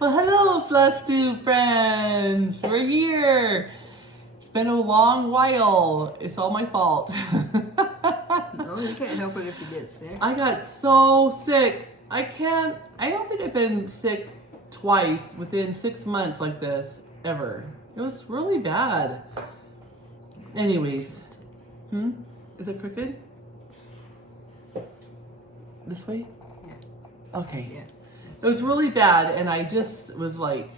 Well, hello, FlossTube friends. We're here. It's been a long while. It's all my fault. No, you can't help it if you get sick. I got so sick. I don't think I've been sick twice within 6 months like this, ever. It was really bad. Anyways. Is it crooked? This way? Yeah. Okay. Yeah. It was really bad, and I just was like,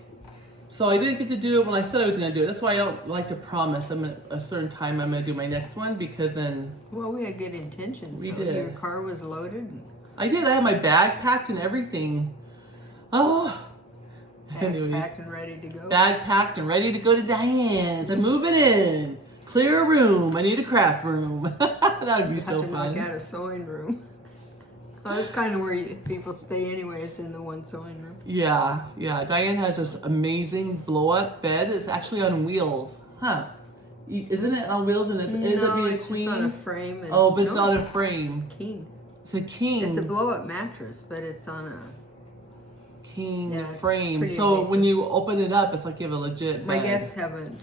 so I didn't get to do it when I said I was going to do it. That's why I don't like to promise I'm at a certain time I'm going to do my next one, because then... Well, we had good intentions. We so did. Your car was loaded. I did. I had my bag packed and everything. Oh. Anyways. Packed and ready to go. Bag packed and ready to go to Diane's. I'm moving in. Clear a room. I need a craft room. That would be so have to fun. knock out a sewing room. Well, that's kind of where people stay anyways, in the one sewing room. Yeah, yeah. Diane has this amazing blow-up bed. It's actually on wheels. Huh. Isn't it on wheels? And is it being it's queen? just on a frame. And, Oh, but it's on a frame. King. It's a king. It's a blow-up mattress, but it's on a king Yeah, it's frame. pretty So amazing. when you open it up, it's like you have a legit My bed. guests haven't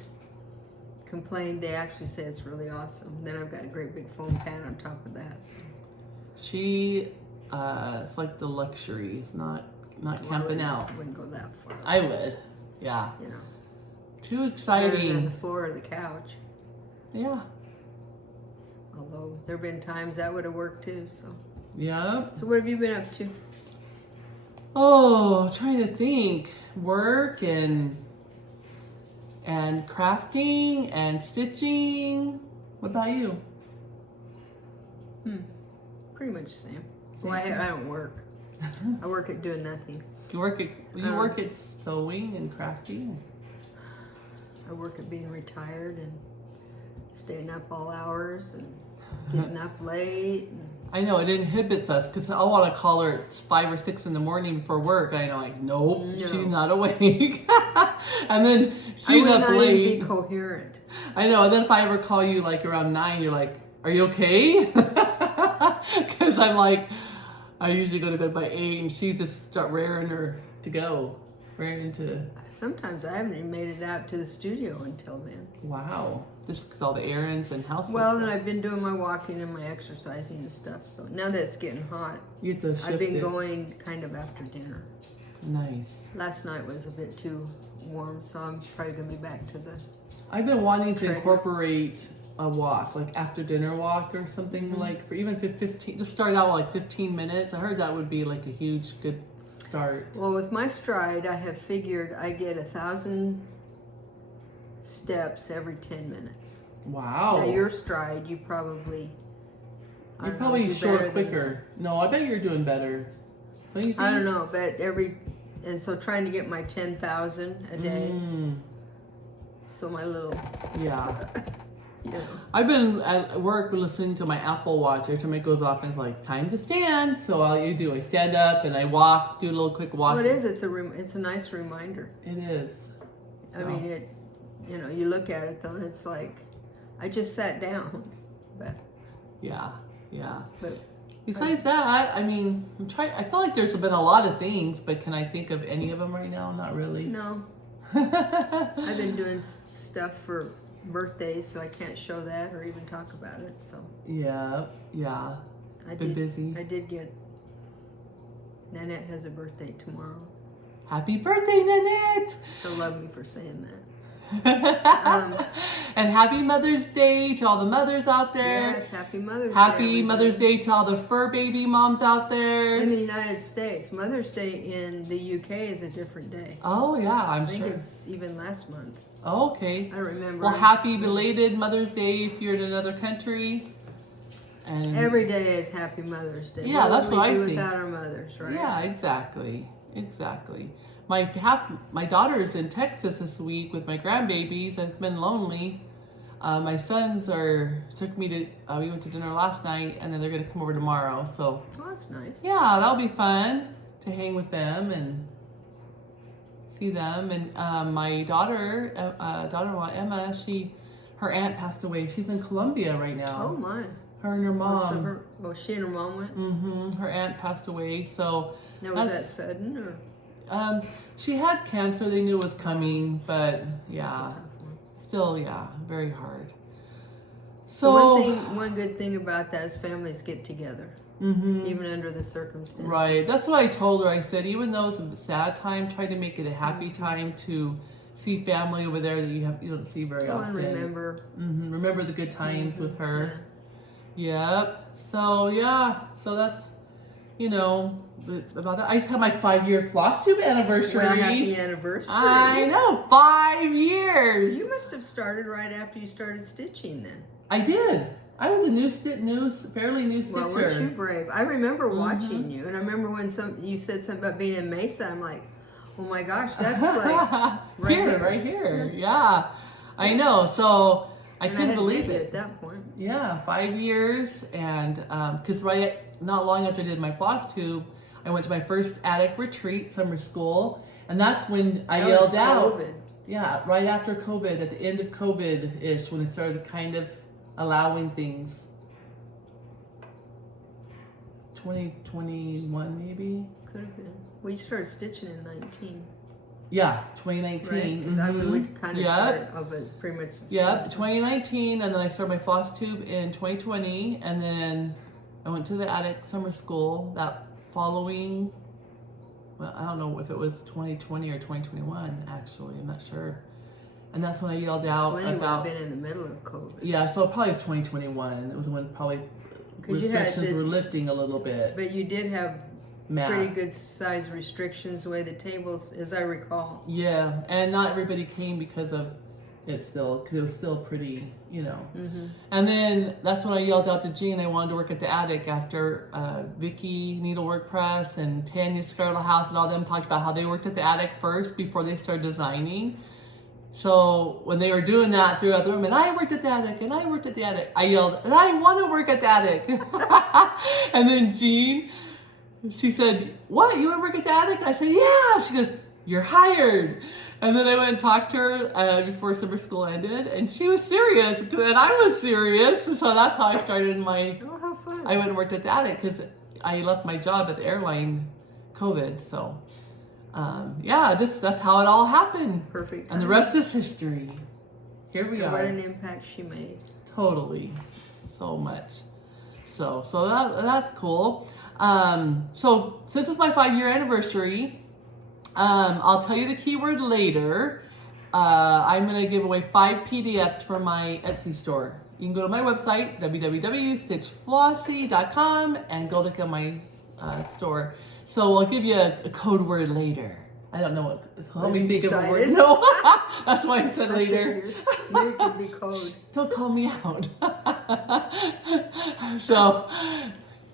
complained. They actually say it's really awesome. Then I've got a great big foam pad on top of that. So. It's like the luxury. It's not camping out. I wouldn't go that far. I would. Yeah. You know. Too Better than exciting. the floor or the couch. Yeah. Although there have been times that would have worked too. So. Yep. So what have you been up to? Oh, trying to think. Work and crafting and stitching. What about you? Pretty much the same. Well, I don't work. I work at doing nothing. You work at sewing and crafting? I work at being retired and staying up all hours and getting up late. And I know, it inhibits us because I want to call her at 5 or 6 in the morning for work. And I'm like, nope, No. she's not awake. And then I she's would up not late. even be coherent. I know, and then if I ever call you like around 9, you're like, are you okay? Because I'm like, I usually go to bed by 8 and she's just start raring her to go. Raring to... Sometimes I haven't even made it out to the studio until then. Wow. Just because all the errands and household Well, stuff. then I've been doing my walking and my exercising and stuff. So now that it's getting hot, You have to shift I've been it. going kind of after dinner. Nice. Last night was a bit too warm, so I'm probably going to be back to the... I've been wanting to Treadmill. incorporate a walk, like after dinner walk or something, like for even 15, just start out like 15 minutes. I heard that would be like a huge good start. Well, with my stride, I have figured I get 1,000 steps every 10 minutes. Wow. Now your stride, you probably... I You're don't know, probably do short better than quicker. No, I bet you're doing better. Don't you think? I don't know, but and so trying to get my 10,000 a day. So my little, Yeah. you know. I've been at work listening to my Apple Watch. Every time it goes off, it's like, time to stand. So all you do, I stand up and I walk, do a little quick walk. Well, it is. It's a nice reminder. It is. I mean, you look at it though, and it's like, I just sat down, but Yeah, yeah. but Besides that, I mean, I feel like there's been a lot of things, but can I think of any of them right now? Not really. no, I've been doing stuff for birthdays, so I can't show that or even talk about it. So Yeah. Been busy. I did get. Nanette has a birthday tomorrow. Happy birthday, Nanette! She'll love me for saying that. And happy Mother's Day to all the mothers out there. Yes, happy Mother's Day. Happy everybody. Mother's Day to all the fur baby moms out there. In the United States, Mother's Day in the UK is a different day. Oh yeah, I'm I think sure. it's even last month. Oh, okay. I don't remember. Well, happy belated Mother's Day if you're in another country. And Every day is Happy Mother's Day. Yeah, that's would what I we do think. without our mothers, right? Yeah, exactly. My daughter's in Texas this week with my grandbabies. I've been lonely. My sons took me to. We went to dinner last night, and then they're gonna come over tomorrow. So Oh, that's nice. yeah, that'll be fun to hang with them and see them. And my daughter-in-law Emma, her aunt passed away. She's in Colombia right now. Oh my. Her and her mom. She and her mom went. Her aunt passed away. So Now was that sudden or? She had cancer. They knew it was coming, but yeah, That's a tough one. still, yeah, very hard. The So one good thing about that is families get together, mhm. even under the circumstances. Right. That's what I told her. I said, even though it's a sad time, try to make it a happy time to see family over there that you don't see very often. Remember. Remember the good times with her. Yep. So yeah. So that's, you know, about that. I just had my 5-year FlossTube anniversary. Well, happy anniversary. I know, 5 years. You must have started right after you started stitching then. I did. I was a fairly new stitcher. Well, weren't you brave? I remember watching you, and I remember when you said something about being in Mesa. I'm like, oh my gosh, that's like right here. Yeah, I know. So I couldn't believe it at that point. Yeah, 5 years, and because not long after I did my FlossTube, I went to my first attic retreat, summer school, and that's when I yelled out. Yeah, right after COVID, at the end of COVID-ish, when they started kind of allowing things. 2021 maybe? Could have been. We started stitching in 19. Yeah, 2019. Right? 'Cause I mean, we kind of started pretty much. Yep, 2019, and then I started my FlossTube in 2020, and then I went to the attic summer school that following. Well, I don't know if it was 2020 or 2021. Actually, I'm not sure. And that's when I yelled out 20 about. would have been in the middle of COVID. Yeah, so it probably was 2021. It was when probably restrictions were lifting a little bit. But you did have pretty good size restrictions the way the tables, as I recall. Yeah, and not everybody came because of it still, because it was still pretty, you know. And then that's when I yelled out to Jean I wanted to work at the attic after Vicky Needlework Press and Tanya Scarlet House and all them talked about how they worked at the attic first before they started designing. So when they were doing that throughout the room, and I worked at the attic, and I worked at the attic, I yelled, and I want to work at the attic. And then Jean, she said, what, you want to work at the attic? I said, yeah. She goes, you're hired. And then I went and talked to her before summer school ended, and she was serious, and I was serious. And so that's how I started my, how fun. I went and worked at the attic because I left my job at the airline COVID. So yeah, that's how it all happened. Perfect. And the rest is history. Here we are. What an impact she made. Totally. So much. So that's cool. So since it's my 5-year anniversary, I'll tell you the keyword later. I'm going to give away 5 PDFs from my Etsy store. You can go to my website, www.stitchflossy.com, and go look at my store. So I'll give you a code word later. I don't know what. Let me think of a word. No, that's why I said later. Maybe it could be code. Don't call me out. So,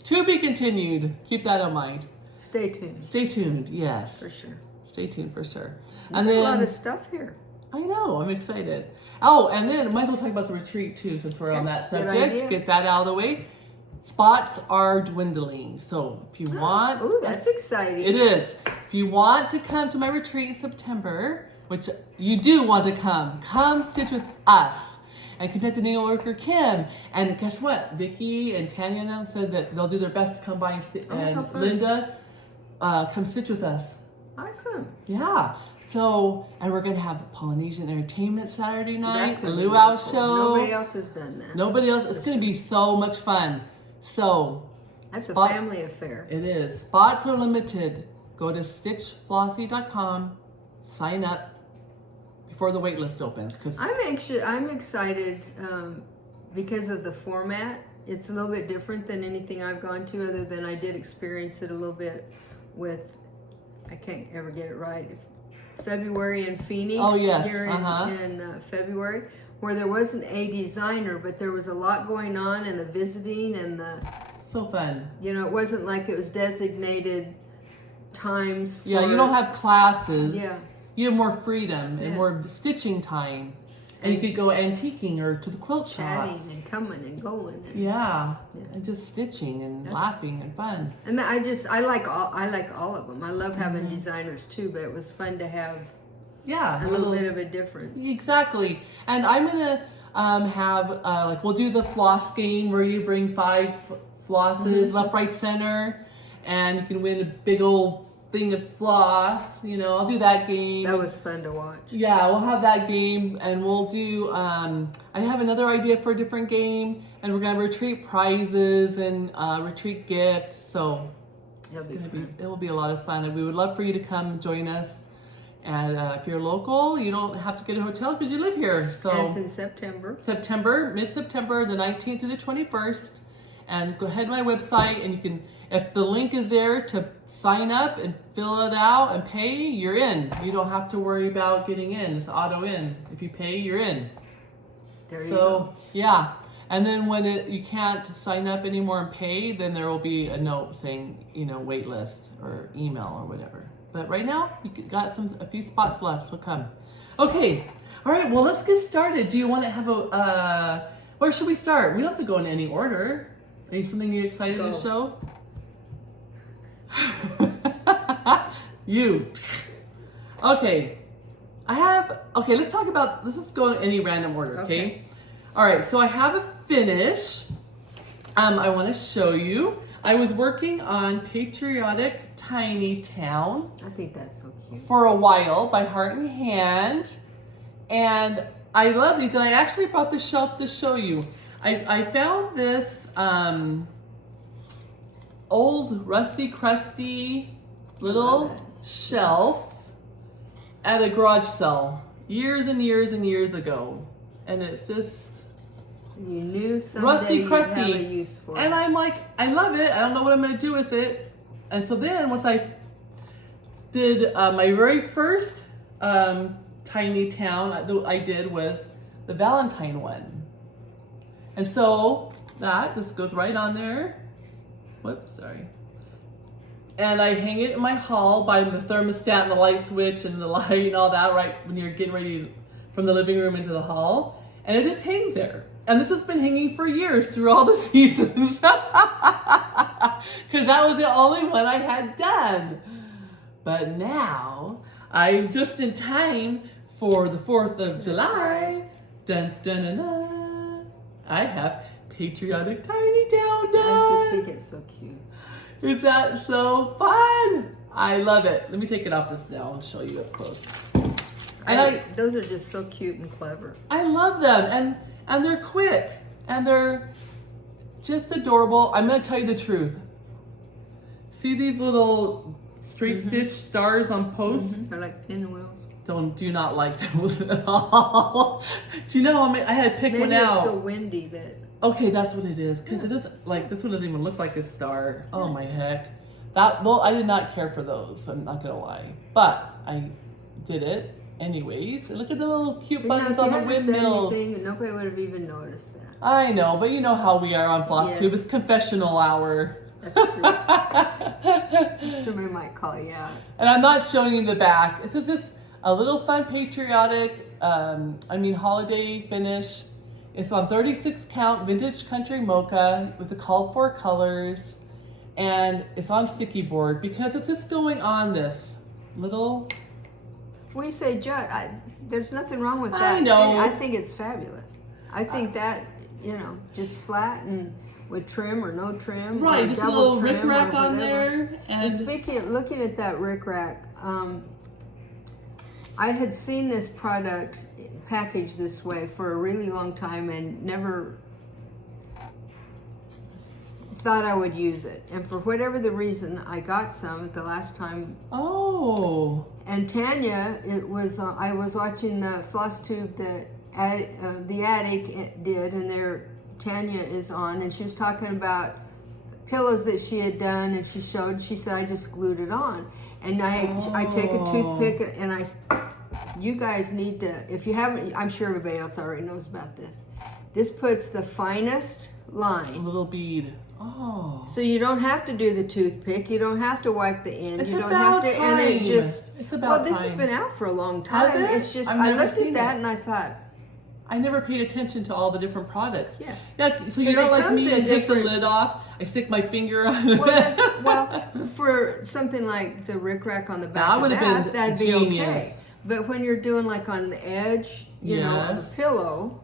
to be continued. Keep that in mind. Stay tuned. Stay tuned. Yes. For sure. Stay tuned for sure. And then a lot of stuff here. I know. I'm excited. Oh, and then might as well talk about the retreat too, since we're on that subject. Get that out of the way. Spots are dwindling. So if you want... Oh, that's exciting. It is. If you want to come to my retreat in September, which you do want to come stitch with us. And Contented Needleworker Kim. And guess what? Vicky and Tanya and them said that they'll do their best to come by and Linda, come stitch with us. Awesome. Yeah. So, and we're going to have Polynesian entertainment Saturday night, a luau show. Nobody else has done that. Nobody else. It's going to be so much fun. So, that's a family affair. It is. Spots are limited. Go to stitchflossy.com, sign up before the wait list opens. I'm excited because of the format. It's a little bit different than anything I've gone to, other than I did experience it a little bit with, I can't ever get it right, February in Phoenix. Oh, yes. Here in February, where there wasn't a designer, but there was a lot going on, and the visiting and the... So fun. You know, it wasn't like it was designated times for... Yeah, you don't have classes. Yeah. You have more freedom and more stitching time. And you could go antiquing or to the quilt shops. Chatting and coming and going. And, and just stitching and laughing and fun. And I like all of them. I love having designers too, but it was fun to have a little bit of a difference. Exactly. And I'm gonna have we'll do the floss game where you bring 5 flosses left, right, center, and you can win a big old thing of floss. You know, I'll do that game. That was fun to watch. Yeah, we'll have that game, and we'll do, I have another idea for a different game, and we're going to retreat prizes and retreat gifts, so it will be a lot of fun, and we would love for you to come join us. And if you're local, you don't have to get a hotel because you live here. So and it's in September. Mid-September, the 19th to the 21st. And go ahead to my website, and you can, if the link is there to sign up and fill it out and pay, you're in. You don't have to worry about getting in. It's auto in. If you pay, you're in. There you go. Yeah. And then when you can't sign up anymore and pay, then there will be a note saying, you know, wait list or email or whatever. But right now, you got a few spots left, so come. Okay. All right. Well, let's get started. Do you want to have where should we start? We don't have to go in any order. Are you something you're excited to show? You. Okay. Let's talk about, let's just go in any random order, okay? All right, so I have a finish. I want to show you. I was working on Patriotic Tiny Town. I think that's so cute. For a while by Heart and Hand. And I love these, and I actually brought the shelf to show you. I found this old rusty crusty little shelf at a garage sale years and years and years ago, and it's just you knew someday rusty crusty. You'd have a use for it. And I'm like, I love it. I don't know what I'm gonna do with it. And so then once I did my very first tiny town I did was the Valentine one. And so this goes right on there. Whoops, sorry. And I hang it in my hall by the thermostat and the light switch and the light and all that, right when you're getting ready from the living room into the hall. And it just hangs there. And this has been hanging for years through all the seasons. Because that was the only one I had done. But now, I'm just in time for the 4th of July. Dun, dun, dun, dun. I have Patriotic Tiny Town done. I just think it's so cute. Is that so fun? I love it. Let me take it off this now and show you up close. Those are just so cute and clever. I love them, and they're quick, and they're just adorable. I'm gonna tell you the truth. See these little straight stitch stars on posts? They're like pinwheels. Do not like those at all. Do you know I had to pick one out? Maybe it's so windy that. Okay, that's what it is. Because it doesn't, like, this one doesn't even look like a star. Oh my heck. Well, I did not care for those, I'm not gonna lie. But I did it anyways. Look at the little cute buttons on the windmills. Nobody would have even noticed that. I know, but you know how we are on FlossTube. Yes. It's confessional hour. That's true. Somebody might call you out. And I'm not showing you the back. It's just a little fun patriotic, holiday finish. It's on 36 count vintage country mocha with the called for colors, and it's on sticky board because it's just going on this little. When you say Judd, there's nothing wrong with that. I know. I think it's fabulous. I think that, just flat and with trim or no trim. Right, or just a little rickrack on whatever. there. And speaking of looking at that rickrack, I had seen this product packaged this way for a really long time and never thought I would use it. And for whatever the reason, I got some at the last time. Oh. And Tanya, I was watching the FlossTube that the Attic did, and Tanya is on, and she was talking about pillows that she had done, and she said, I just glued it on. And I take a toothpick, and you guys need to, if you haven't, I'm sure everybody else already knows about this. This puts the finest line. A little bead. Oh. So you don't have to do the toothpick. You don't have to wipe the end. It's you don't about have to, time. And it just. It's about this time. has been out for a long time. Has it? It's just. I've I never looked seen at that it. and I thought. I never paid attention to all the different products. Yeah. Yeah. So you're not like me and take the lid off. I stick my finger on it. Well, for something like the rickrack on the back that would have been that'd genius. be okay. But when you're doing like on the edge, of a pillow,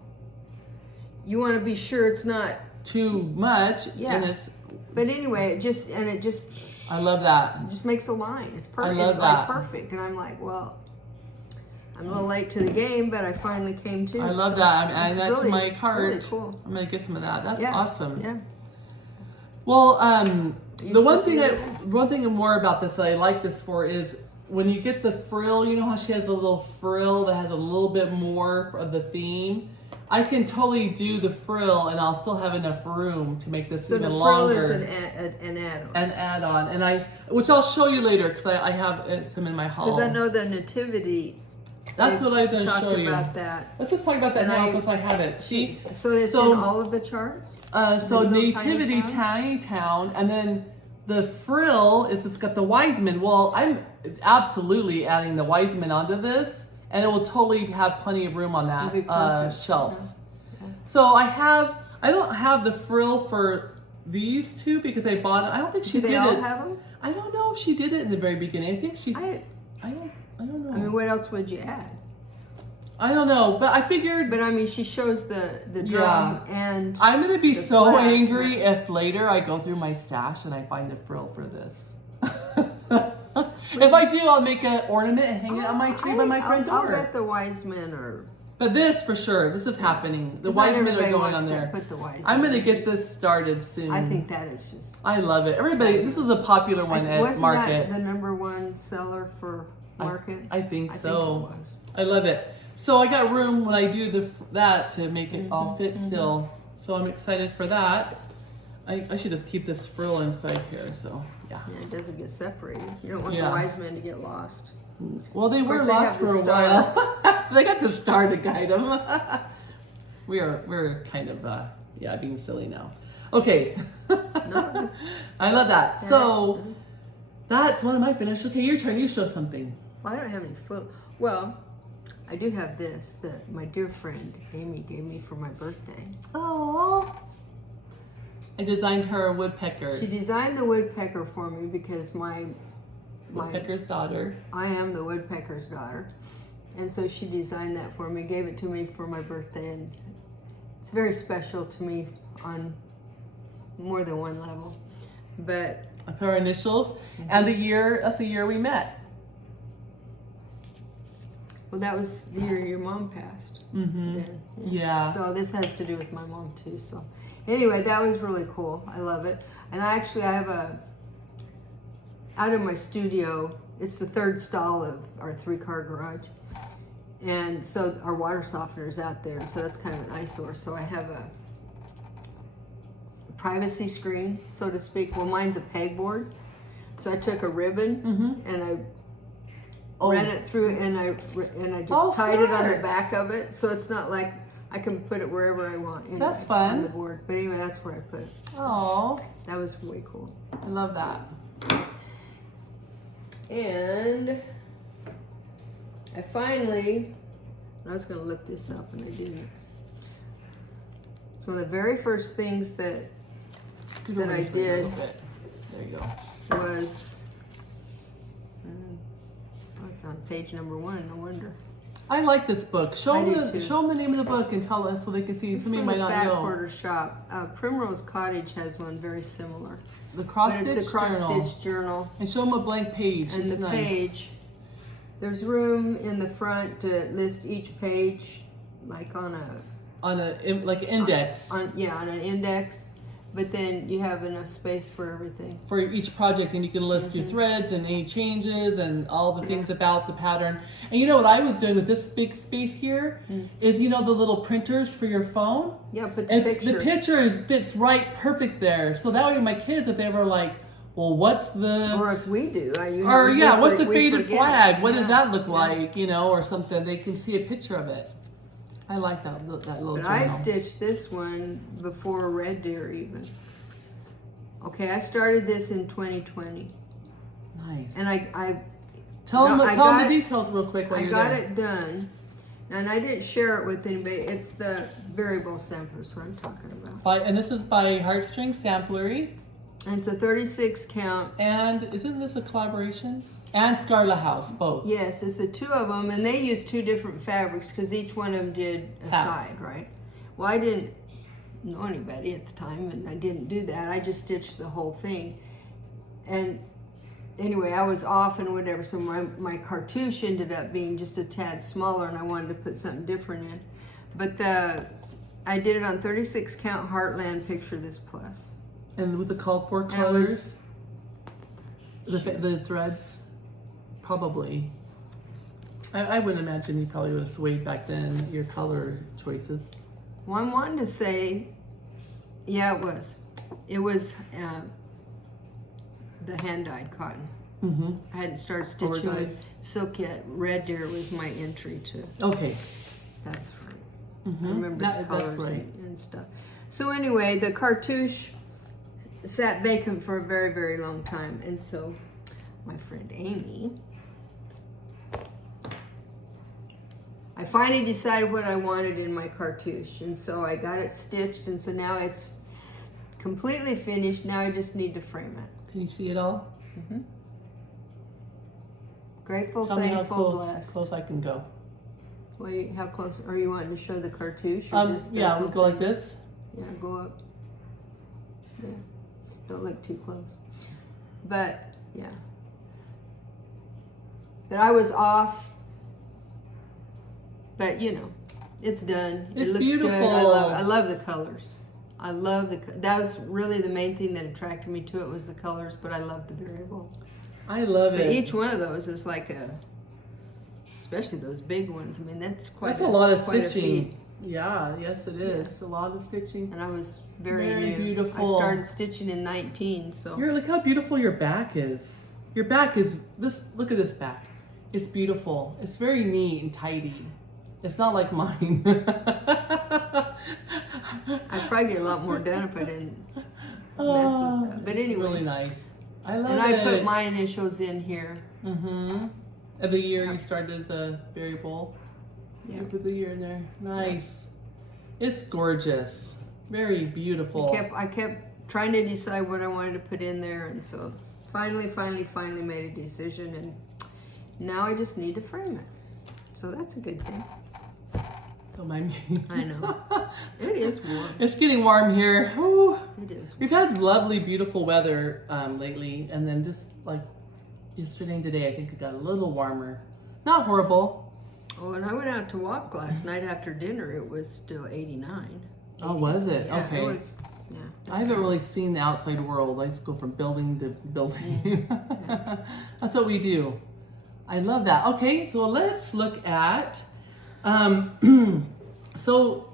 you want to be sure it's not too much. Yeah. And but anyway, it just I love that. It just makes a line. It's perfect. I love it's that. like perfect. And I'm like, well, I'm a little late to the game, but I finally came to. I love that. I'm adding that to my cart. Really cool. I'm gonna get some of that. That's Yeah. awesome. Yeah. Well, the one thing more about this that I like this for is when you get the frill. You know how she has a little frill that has a little bit more of the theme. I can totally do the frill, and I'll still have enough room to make this even longer. So the frill is an add-on. An add-on, which I'll show you later because I have some in my haul. Because I know the nativity. That's what I was going to show you. About that. Let's just talk about that now since I have it. See? So it's in all of the charts? So Nativity Tiny Town, and then the frill is just got the Wiseman. Well, I'm absolutely adding the Wiseman onto this, and it will totally have plenty of room on that shelf. Yeah. So I don't have the frill for these two because I bought it. I don't think she did it. Do they all have them? I don't know if she did it in the very beginning. I think she's. I don't know. I mean, what else would you add? I don't know, but I figured. But I mean, she shows the drum and. I'm gonna be so angry if later I go through my stash and I find the frill for this. If I do, I'll make an ornament and hang it on my tree by my front door. I'll bet the wise men are. But this for sure, this is happening. The wise men are going on there. Put the wise I'm gonna get this started soon. I think that is just. I love it. Everybody, this is a popular one at Wasn't Market. that the #1 seller for Market? I think so. I think it was. I love it. So I got room when I do that to make it all fit still. So I'm excited for that. I should just keep this frill inside here. So yeah. Yeah, it doesn't get separated. You don't want the wise men to get lost. Well, they were lost for a while. They got the star to guide them. We're kind of being silly now. Okay. No. I love that. Yeah. So that's one of my finished. Okay, your turn. You show something. Well, I don't have any foot. Well, I do have this that my dear friend Amy gave me for my birthday. Oh. I designed her a woodpecker. She designed the woodpecker for me because my woodpecker's daughter. I am the woodpecker's daughter. And so she designed that for me, gave it to me for my birthday, and it's very special to me on more than one level. But I put our initials and the year, that's the year we met. Well, that was the year your mom passed. Then. Yeah. So this has to do with my mom too. So anyway, that was really cool. I love it. And I have out of my studio, it's the third stall of our 3-car garage. And so our water softener's out there. So that's kind of an eyesore. So I have a privacy screen, so to speak. Well, mine's a pegboard. So I took a ribbon and I ran it through, and I just tied it on the back of it, so it's not like I can put it wherever I want. That's fun. On the board. But anyway, that's where I put it. So that was way cool. I love that. And I was going to look this up and I didn't. It's one of the very first things that I did. There you go. Was it's on page #1. No wonder. I like this book. Show them the name of the book and tell us so they can see. Somebody might not know. Fat Quarter Shop. Primrose Cottage has one very similar. The cross stitch it's a cross-stitch journal. And show them a blank page. And the page, there's room in the front to list each page, like on an index. On an index. But then you have enough space for everything. For each project, and you can list your threads and any changes and all the things about the pattern. And you know what I was doing with this big space here is, the little printers for your phone? Yeah, put the and picture. The picture fits right perfect there. So that way my kids, if they ever like, well, what's the... Or if we do. What's the faded flag? What does that look like? Or something. They can see a picture of it. I like that little journal. But I stitched this one before Red Deer even. Okay, I started this in 2020. Nice. And I tell them the details real quick when you're there. I got it done. And I didn't share it with anybody. It's the variable samplers what I'm talking about. And this is by Heartstring Samplery. And it's a 36 count. And isn't this a collaboration? And Scarlet House, both. Yes, it's the two of them, and they used 2 different fabrics because each one of them did a side, right? Well, I didn't know anybody at the time, and I didn't do that. I just stitched the whole thing. And anyway, I was off and whatever, so my cartouche ended up being just a tad smaller, and I wanted to put something different in. But I did it on 36 count Heartland Picture This Plus. And with the called for colors, the threads, probably. I wouldn't imagine you probably would have swayed back then, your color choices. Well, I'm wanting to say, yeah, it was. It was the hand-dyed cotton. Mm-hmm. I hadn't started stitching with silk yet. Red Deer was my entry to. Okay. That's right. Mm-hmm. I remember the colors that's right. and stuff. So anyway, the cartouche sat vacant for a very, very long time. And so my friend Amy, I finally decided what I wanted in my cartouche. And so I got it stitched. And so now it's completely finished. Now I just need to frame it. Can you see it all? Mm-hmm. Grateful, Tell me how thankful, blessed. close I can go. Well, how close are you wanting to show the cartouche? Or just Yeah, we'll go like this. Yeah, go up. Yeah, don't look too close. But yeah, but I was off. But you know, it's done. It's it looks beautiful. good. I love the colors. I love that was really the main thing that attracted me to it was the colors. But I love the variables. I love But it. each one of those is like especially those big ones. I mean, that's a lot of quite a stitching. feat. Yeah, yes it is. A lot of stitching. And I was very new. Beautiful. I started stitching in 19, so. Look how beautiful your back is. Your back is this. Look at this back. It's beautiful. It's very neat and tidy. It's not like mine. I'd probably get a lot more done if I didn't mess with that. But it's anyway. really nice. I love and it. I put my initials in here. Mm-hmm. Of the year you started the berry bowl. Yeah. You put the year in there. Nice. It's gorgeous. Very beautiful. I kept trying to decide what I wanted to put in there, and so finally made a decision, and now I just need to frame it. So that's a good thing. Don't mind me. I know. It is warm. It's getting warm here. Ooh. It is warm. We've had lovely, beautiful weather lately, and then just like yesterday and today, I think it got a little warmer. Not horrible. Oh, and I went out to walk last night after dinner. It was still 89. Oh, was it? Yeah, Okay. it was, yeah. I haven't really seen the outside world. I just go from building to building. That's what we do. I love that. Okay, so let's look at, so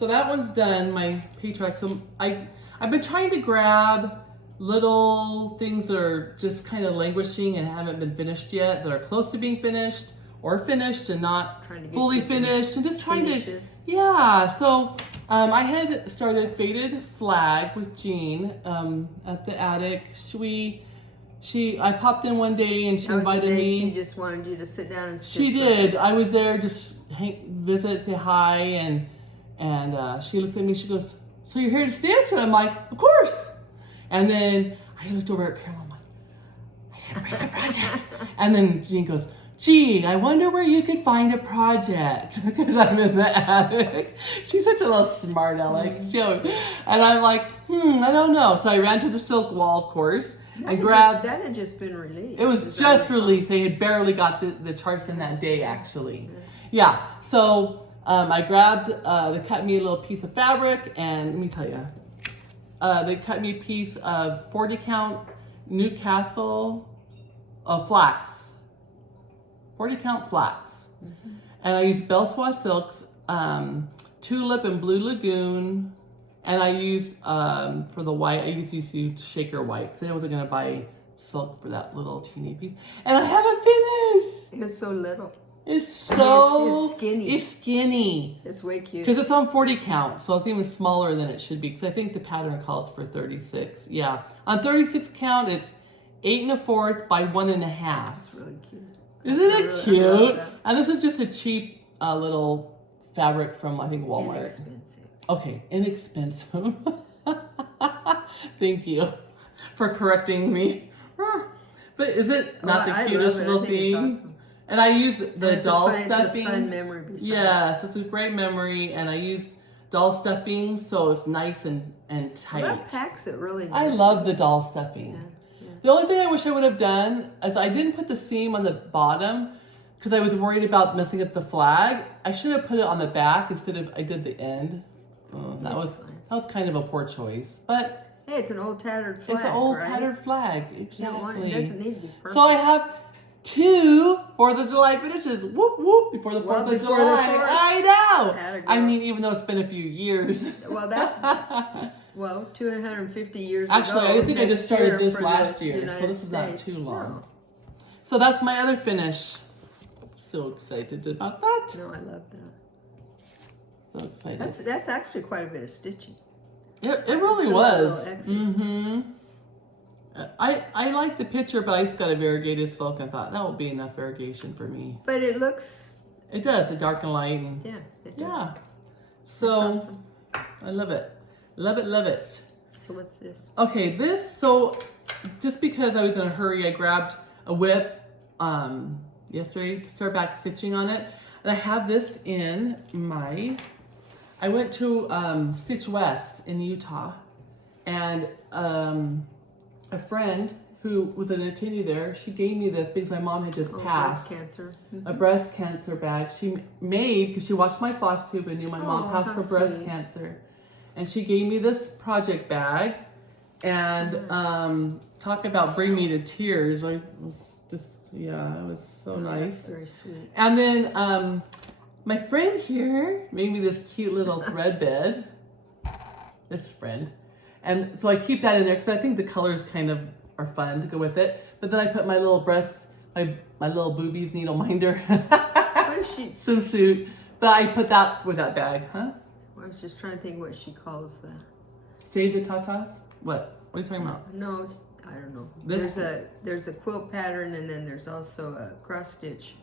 that one's done, my Patriotic. So I've been trying to grab little things that are just kind of languishing and haven't been finished yet, that are close to being finished or finished and not fully finished, and just trying to, yeah. So I had started Faded Flag with Jean at the attic. I popped in one day and she invited me. She just wanted you to sit down and stitch. She did. I was there, just visit, say hi, and she looks at me. She goes, "So you're here to stitch?" And I'm like, "Of course." And then I looked over at Carol. I'm like, "I gotta bring a project." And then Jean goes, "Gee, I wonder where you could find a project," because I'm in the attic. She's such a little smart aleck. And I'm like, I don't know. So I ran to the silk wall, of course. I grabbed. That had just been released. It was just released. They had barely got the charts in that day, actually. Yeah. So I grabbed. They cut me a little piece of fabric, and let me tell you, they cut me a piece of 40 count Newcastle of flax. 40 count flax. And I used Belswa silks, Tulip and Blue Lagoon. And I used, for the white, I used Shaker white, because I wasn't going to buy silk for that little teeny piece. And I haven't finished. It's so little. It's so... It's skinny. It's skinny. It's way cute. Because it's on 40 count, so it's even smaller than it should be, because I think the pattern calls for 36. Yeah. On 36 count, it's 8 1/4 by 1 1/2. It's really cute. Isn't it cute? And this is just a cheap little fabric from, I think, Walmart. Inexpensive. Okay, inexpensive. Thank you for correcting me. But is it not the cutest little thing? Awesome. And I use the doll stuffing. It's a fun memory. Yeah, so it's a great memory. And I used doll stuffing, so it's nice and tight. Well, that packs it really I nicely. love the doll stuffing. Yeah. The only thing I wish I would have done is I didn't put the seam on the bottom because I was worried about messing up the flag. I should have put it on the back instead of I did the end. That was kind of a poor choice, but hey, it's an old tattered flag. it's an old right? tattered flag. It Exactly. doesn't need to be perfect. So I have 2 4th of July finishes. Whoop whoop! Before the 4th of before the July. 4th. I know. Atta girl. I mean, even though it's been a few years. Well, 250 years Actually, ago. I think I just started this last year, so United this is not States. too long. No. So that's my other finish. So excited about that. No, I love that. So excited. That's actually quite a bit of stitching. It really It's a was. little excess. Mm-hmm. I like the picture, but I just got a variegated silk. I thought that will be enough variegation for me. But it looks. It does, a dark and light. And, Yeah. It does. yeah. That's So awesome. I love it. Love it, love it. So what's this? Okay, so just because I was in a hurry, I grabbed a whip yesterday to start back stitching on it. And I have this in I went to Stitch West in Utah, and a friend who was an attendee there, she gave me this because my mom had just passed. Breast cancer. A breast cancer bag she made because she watched my FlossTube and knew my mom passed how from breast sweet. cancer. And she gave me this project bag, and talk about bring me to tears. Like, it was just, yeah, it was so nice. That's very sweet. And then my friend here made me this cute little thread bed. This friend. And so I keep that in there because I think the colors kind of are fun to go with it. But then I put my little my little boobies needle minder What is she? swimsuit. But I put that with that bag, huh? I was just trying to think what she calls that. Save the tatas? What? What are you talking about? No, I don't know. This- There's a quilt pattern, and then there's also a cross stitch.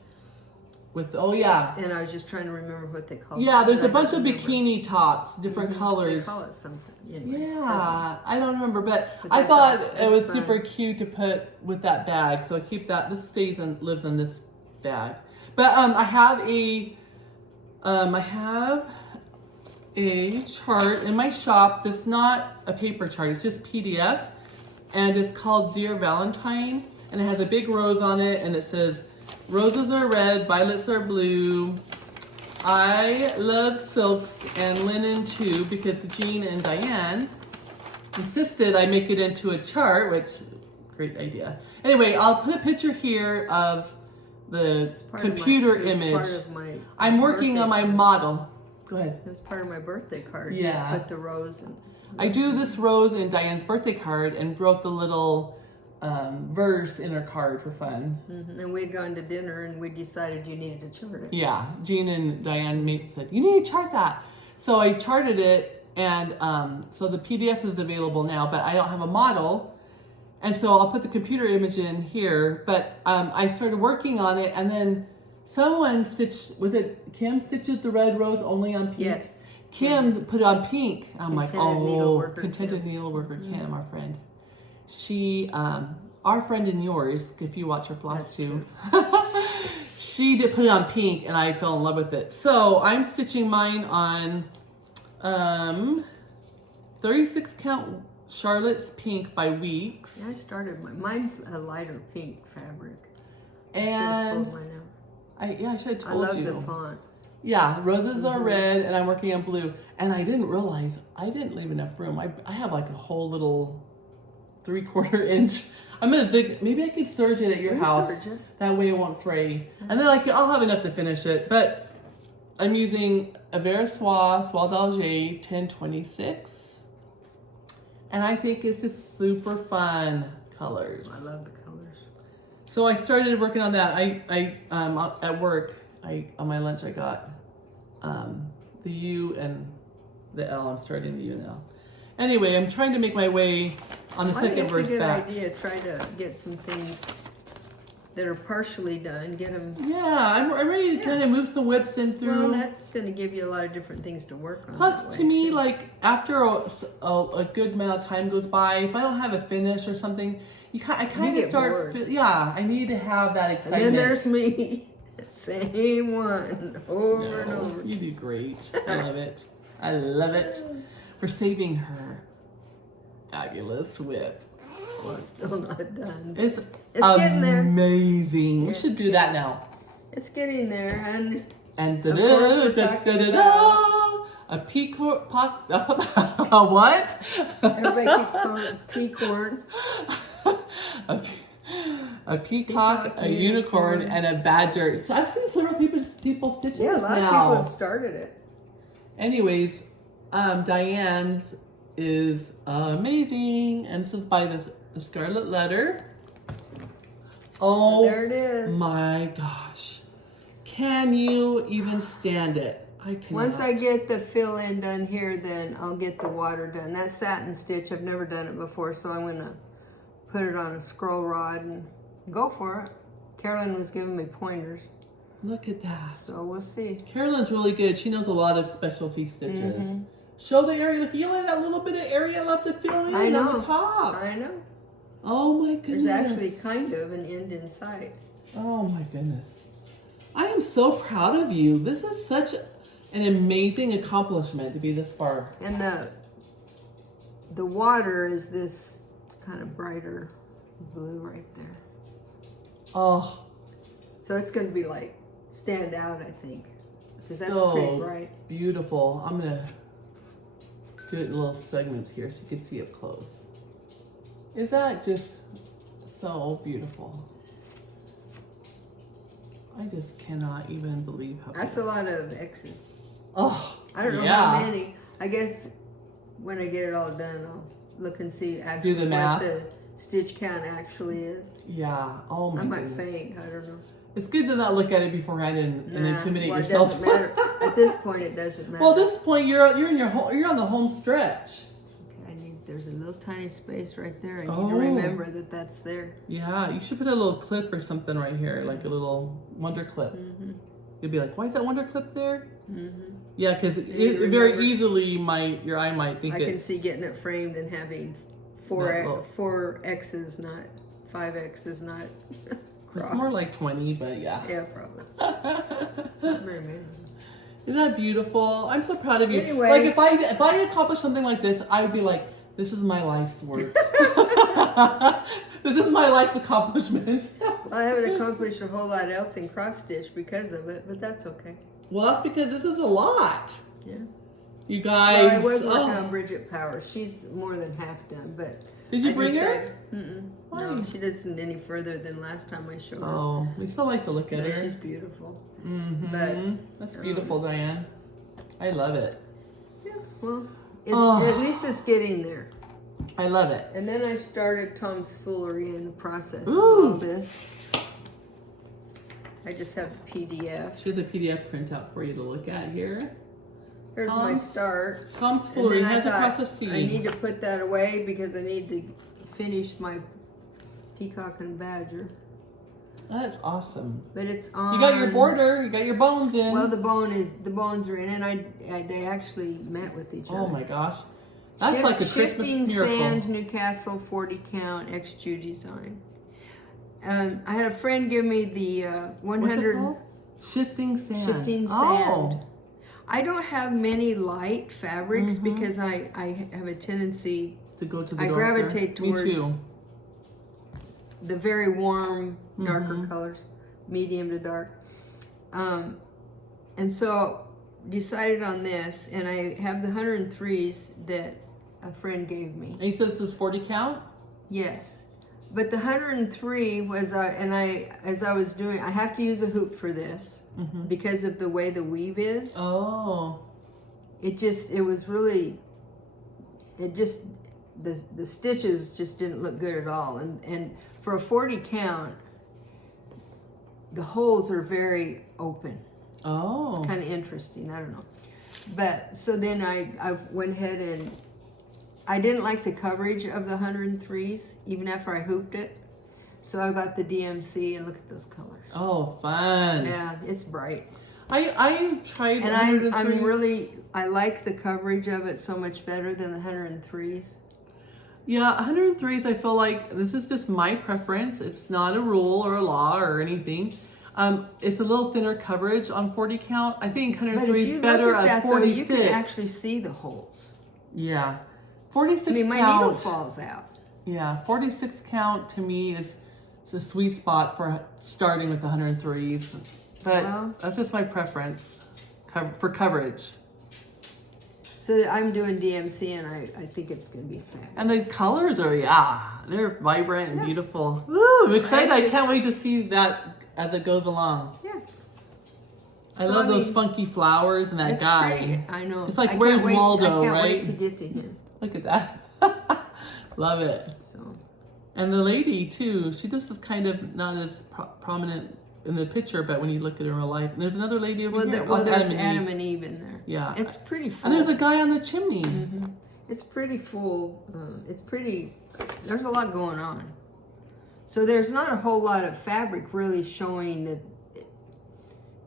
With yeah. And I was just trying to remember what they call it. Yeah, there's but a I bunch don't of remember. bikini tops, different colors. They call it something. Anyway, Yeah, I don't remember, but But I that's thought awesome. it was That's super fun. cute to put with that bag. So I keep that. This stays and lives in this bag. But I have a chart in my shop. That's not a paper chart. It's just PDF, and it's called Dear Valentine, and it has a big rose on it, and it says, "Roses are red, violets are blue. I love silks and linen too," because Jean and Diane insisted I make it into a chart, which, great idea. Anyway, I'll put a picture here of the Part of computer it was image. part of my I'm working on my birthday model. Go ahead. It was part of my birthday card. Yeah. You put the rose and. I do this rose in Diane's birthday card and wrote the little verse in her card for fun. And we'd gone to dinner, and we decided you needed to chart it. Yeah, Jean and Diane said, "You need to chart that." So I charted it, and so the PDF is available now, but I don't have a model. And so I'll put the computer image in here, but I started working on it, and then someone stitched, was it Kim stitched the red rose only on pink? Yes. Kim put it on pink. I'm like, Contented needleworker contented Kim. needleworker Kim, our friend. She, our friend and yours, if you watch her That's FlossTube, she did put it on pink, and I fell in love with it. So I'm stitching mine on 36 count Charlotte's Pink by Weeks. I started mine's a lighter pink fabric. And I mine out. I should have I told love you. the font. Yeah, roses are red, and I'm working on blue. And I didn't realize I didn't leave enough room. I have like a whole little 3/4 inch. I'm gonna zig. Maybe I could serge it at your house. Serge it. That way it won't fray. And then I'll have enough to finish it. But I'm using a Versoix Soie d'Alger 1026, and I think it's just super fun colors. I love the colors. So I started working on that. I at work, on my lunch I got the U and the L. I'm starting the U now. Anyway, I'm trying to make my way on the second verse back. I think it's a good idea. Try to get some things that are partially done. Get them. Yeah, I'm ready to kind of move some whips in through. Well, that's going to give you a lot of different things to work on. Plus, that to way, me, too. like after a good amount of time goes by, if I don't have a finish or something, I kind of get start. bored. Yeah, I need to have that And excitement. then there's me. Same one over and No, over. you do great. I love it. I love it. For saving her fabulous whip. Well, it's still not done. It's getting there. Amazing. We should do that now. It's getting there, and And of course we're talking about- a peacock. What? Everybody keeps calling it peacorn. a peacock, a unicorn, and a badger. So I've seen several people stitching Yeah, a this lot of now. people have started it. Anyways, Diane's is amazing, and this is by the Scarlet Letter. Oh, So there it is. my gosh. Can you even stand it? I cannot. Once I get the fill in done here, then I'll get the water done. That satin stitch, I've never done it before, so I'm gonna put it on a scroll rod and go for it. Carolyn was giving me pointers, Look at that. so we'll see. Carolyn's really good. She knows a lot of specialty stitches. Mhm. Show the area. Look, you only have that little bit of area left to fill in I know. on the top. I know. Oh my goodness. There's actually kind of an end in sight. Oh my goodness. I am so proud of you. This is such an amazing accomplishment to be this far. And the water is this kind of brighter blue right there. Oh, So it's going to be like stand out, I think, because that's so pretty bright. beautiful. I'm gonna do it in little segments here so you can see up close. Is that just so beautiful? I just cannot even believe how. That's a lot of X's. Oh, I don't know yeah. how many. I guess when I get it all done, I'll look and see actually the math. what the stitch count actually is. Yeah. Oh my I might goodness. faint. I don't know. It's good to not look at it beforehand and intimidate well, yourself. It doesn't matter. At this point, it doesn't matter. Well, at this point, you're in your you're on the home stretch. Okay, there's a little tiny space right there. I need Oh. to remember that that's there. Yeah, you should put a little clip or something right here, like a little wonder clip. Mm-hmm. You'd be like, why is that wonder clip there? Mm-hmm. Yeah, because you very remember. easily your eye might think I it's... can see getting it framed and having That look. four X's, not 5 X's, not crossed. It's more like 20, but yeah. Yeah, probably. It's not very many. Isn't that beautiful? I'm so proud of you. Anyway. Like if I accomplished something like this, I would be like, this is my life's work. This is my life's accomplishment. Well, I haven't accomplished a whole lot else in cross stitch because of it, but that's okay. Well, that's because this is a lot. Yeah. You guys. Well, I was working oh. on Bridget Powers. She's more than half done, but Did you I bring her? decided- Mm-mm. No, Why? she doesn't any further than last time I showed her. Oh, we still like to look at No, her. she's beautiful. Mm-hmm. But, That's beautiful, Diane. I love it. Yeah, well, it's, Oh. at least it's getting there. I love it. And then I started Tom's Foolery in the process Ooh. of all this. I just have the PDF. She has a PDF printout for you to look at here. Here's my start. Tom's And Foolery then I has thought, across the sea. I need to put that away because I need to finish my peacock and badger. That's awesome. But it's on. You got your border. You got your bones in. Well, the bones are in, and they actually met with each other. Oh my gosh, that's like a Christmas Shifting miracle. Sand, Newcastle, 40 count, X2 design. I had a friend give me the What's it 100 called? Shifting sand. Shifting Oh. Sand. I don't have many light fabrics because I have a tendency, To go to the I darker. gravitate towards Me too. the very warm, darker colors, medium to dark. And so decided on this, and I have the 103s that a friend gave me. And he says this is 40 count? Yes. But the 103 was, as I was doing, I have to use a hoop for this because of the way the weave is. Oh. It was really, the stitches just didn't look good at all. And for a 40 count, the holes are very open. Oh. It's kind of interesting, I don't know. But, so then I went ahead and, I didn't like the coverage of the 103s, even after I hooped it. So I got the DMC, and look at those colors. Oh, fun. Yeah, it's bright. I tried And 103. I like the coverage of it so much better than the 103s. Yeah, 103s, I feel like this is just my preference. It's not a rule or a law or anything. It's a little thinner coverage on 40 count. I think But 103 if is you better look at at that, 46. though, you can actually see the holes. Yeah. 46 I mean, my count. needle falls out. Yeah, 46 count to me is a sweet spot for starting with the 103s. But Well, that's just my preference for coverage. so I'm doing DMC, and I think it's going to be fabulous. And the colors are, they're vibrant and beautiful. Woo, I'm excited. I can't wait to see that as it goes along. Yeah. I So, love those mean, funky flowers and that it's guy. pretty. I know. It's like, I where's can't wait Waldo, I can't right? wait to get to him. Look at that. Love it. So. And the lady, too, she just is kind of not as prominent in the picture, but when you look at her in real life. And there's another lady over here. There's Adam and Eve in there. Yeah. It's pretty full. And there's a guy on the chimney. Mm-hmm. It's pretty full. It's pretty, there's a lot going on. So there's not a whole lot of fabric really showing that,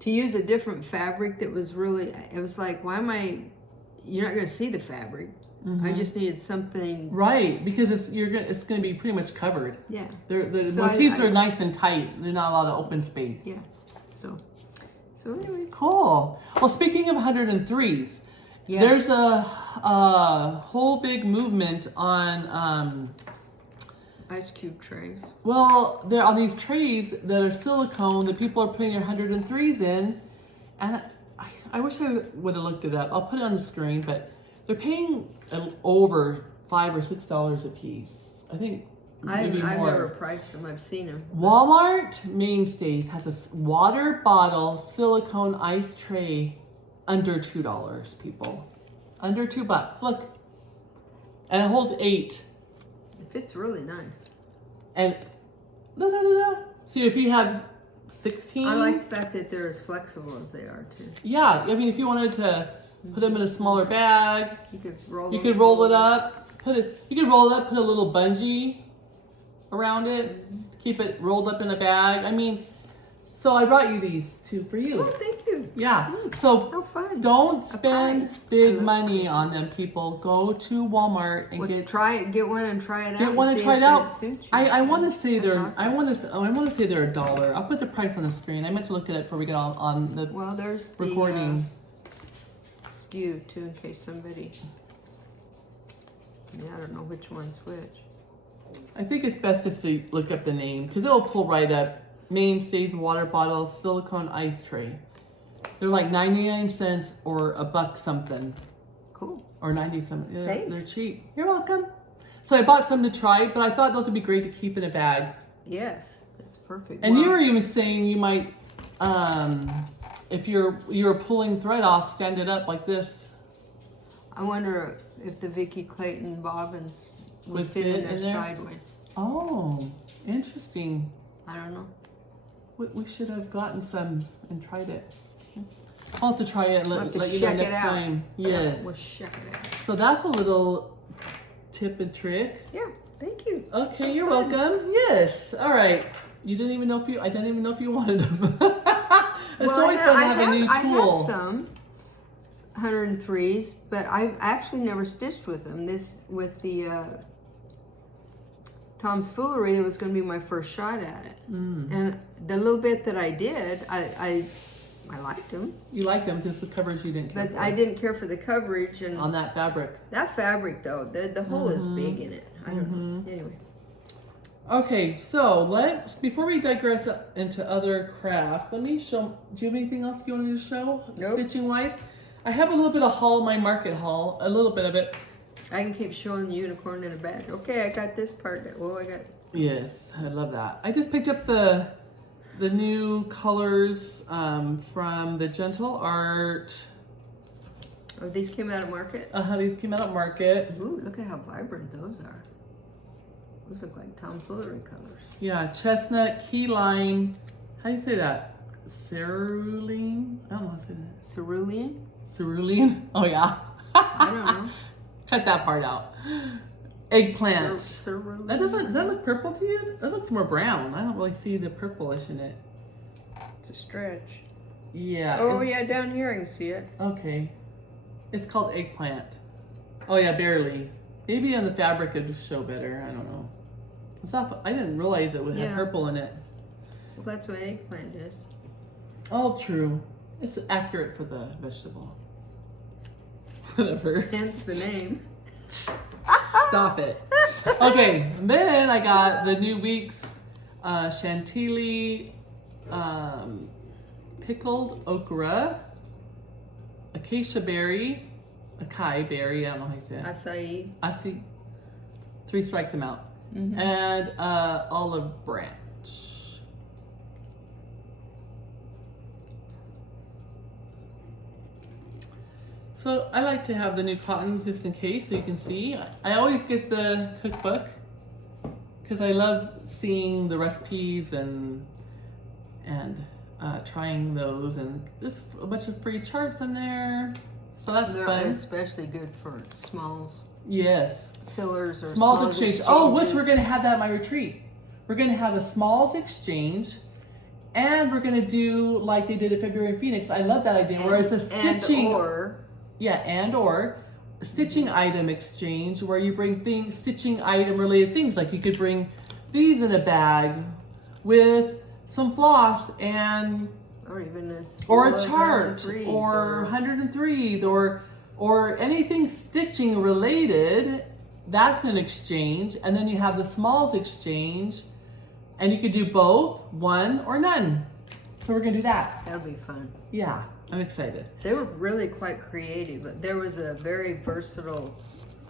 to use a different fabric that was really, it was like, why am you're not going to see the fabric. Mm-hmm. I just needed something. Right, because it's going to be pretty much covered. Yeah. The So motifs are nice and tight. There's not a lot of open space. Yeah. So anyway. Cool. Well, speaking of 103s, Yes. there's a whole big movement on, Ice cube trays. well, they're on these trays that are silicone that people are putting their 103s in. And I wish I would have looked it up. I'll put it on the screen, but they're paying over $5 or $6 a piece. I think maybe I've more. never priced them. I've seen them. Walmart Mainstays has a water bottle silicone ice tray under $2, people. Under $2. Look. And it holds 8. It fits really nice. And see, if you have 16. I like the fact that they're as flexible as they are too. Yeah, I mean, if you wanted to put them in a smaller bag, You could roll you could roll it up. You could roll it up, put a little bungee around it, keep it rolled up in a bag. I mean, so I brought you these two for you. Oh, thank you. Yeah. So How fun. don't spend prize. I big love money on prizes. them, people. Go to Walmart and get one and try it out. get one and see try if it out. suits you. I want to say That's they're awesome. I want to say they're $1. I'll put the price on the screen. I meant to look it up before we get on the Well, there's the recording. SKU too, in case somebody. Yeah, I don't know which one's which. I think it's best just to look up the name because it'll pull right up. Mainstays water bottle silicone ice tray. They're like 99 cents or $1 something. Cool. Or 90 something. Yeah, they're Thanks. cheap. You're welcome. So I bought some to try, but I thought those would be great to keep in a bag. Yes, that's perfect. And Well, you were even saying you might, if you're pulling thread off, stand it up like this. I wonder if the Vicky Clayton bobbins would Would fit fit in there in there? sideways. Oh, interesting. I don't know. We should have gotten some and tried it. I'll have to try it and We'll have to let you know check it next out. time. Yes. We'll check it out. So that's a little tip and trick. Yeah, thank you. Okay, Have you're fun. welcome. Yes. All right. You didn't even know if I didn't even know if you wanted them. It's always fun to have a new I tool. have some 103s, but I've actually never stitched with them. With the Tom's Foolery, it was going to be my first shot at it. And the little bit that I did, I liked them. You liked them, just the coverage you didn't care But for. I didn't care for the coverage. And On that fabric. that fabric, though, the hole is big in it. I don't know. Anyway. Okay, so before we digress into other crafts, let me show. Do you have anything else you wanted to show, Nope. stitching wise? I have a little bit of haul, my market haul, a little bit of it. I can keep showing the unicorn in a bag. Okay, I got this part. Oh, I got. Yes, I love that. I just picked up the new colors from the Gentle Art. Oh, these came out of market. These came out at market. Ooh, look at how vibrant those are. Those look like tomfoolery colors. Yeah, chestnut, key lime. How do you say that? Cerulean? I don't know how to say that. Cerulean? Cerulean? Oh yeah. I don't know. Cut that part out. Eggplant. Cerulean? Does that look purple to you? That looks more brown. I don't really see the purplish in it. It's a stretch. Yeah. Oh, yeah, down here I can see it. Okay. It's called eggplant. Oh yeah, barely. Maybe on the fabric it'd show better. I don't know. It's not. I didn't realize it would have Yeah. purple in it. Well, that's what eggplant is. Oh, true. It's accurate for the vegetable. Whatever. Hence the name. Stop it. Okay, then I got the new week's chantilly pickled okra, acacia berry, acai berry, I don't know how you say it. Acai. Acai. 3 strikes them out. Mm-hmm. And olive branch. So I like to have the new cottons just in case so you can see. I always get the cookbook because I love seeing the recipes and trying those, and there's a bunch of free charts in there. So that's They're fun. especially good for smalls. Yes. Fillers or Smalls exchange. Oh, which exchanges. we're going to have that at my retreat. We're going to have a smalls exchange, and we're going to do like they did at February in Phoenix. I love that idea. Where it's a stitching or stitching item exchange, where you bring things, stitching item related things. Like you could bring these in a bag with some floss and or even a chart 103s or 103s or anything stitching related. That's an exchange. And then you have the smalls exchange, and you could do both, one or none. So we're gonna do that. That'll be fun. Yeah, I'm excited. They were really quite creative, but there was a very versatile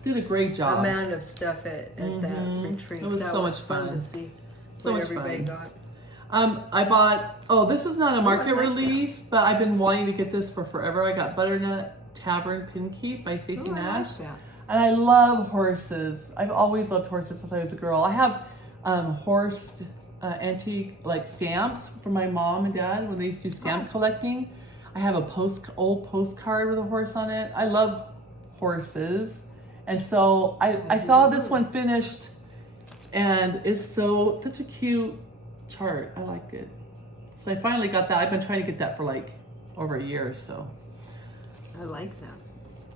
Did a great job. amount of stuff at that retreat. It was that so was much fun fun. to see So what much everybody fun. got. I bought, this is not a market I like release, but I've been wanting to get this for forever. I got Butternut Tavern Pin Keep by Stacey Oh, I Nash. like that. And I love horses. I've always loved horses since I was a girl. I have horse antique like stamps from my mom and dad when they used to do stamp collecting. I have a old postcard with a horse on it. I love horses. And so I saw this one finished, and it's such a cute chart. I like it. So I finally got that. I've been trying to get that for like over a year or so. I like that.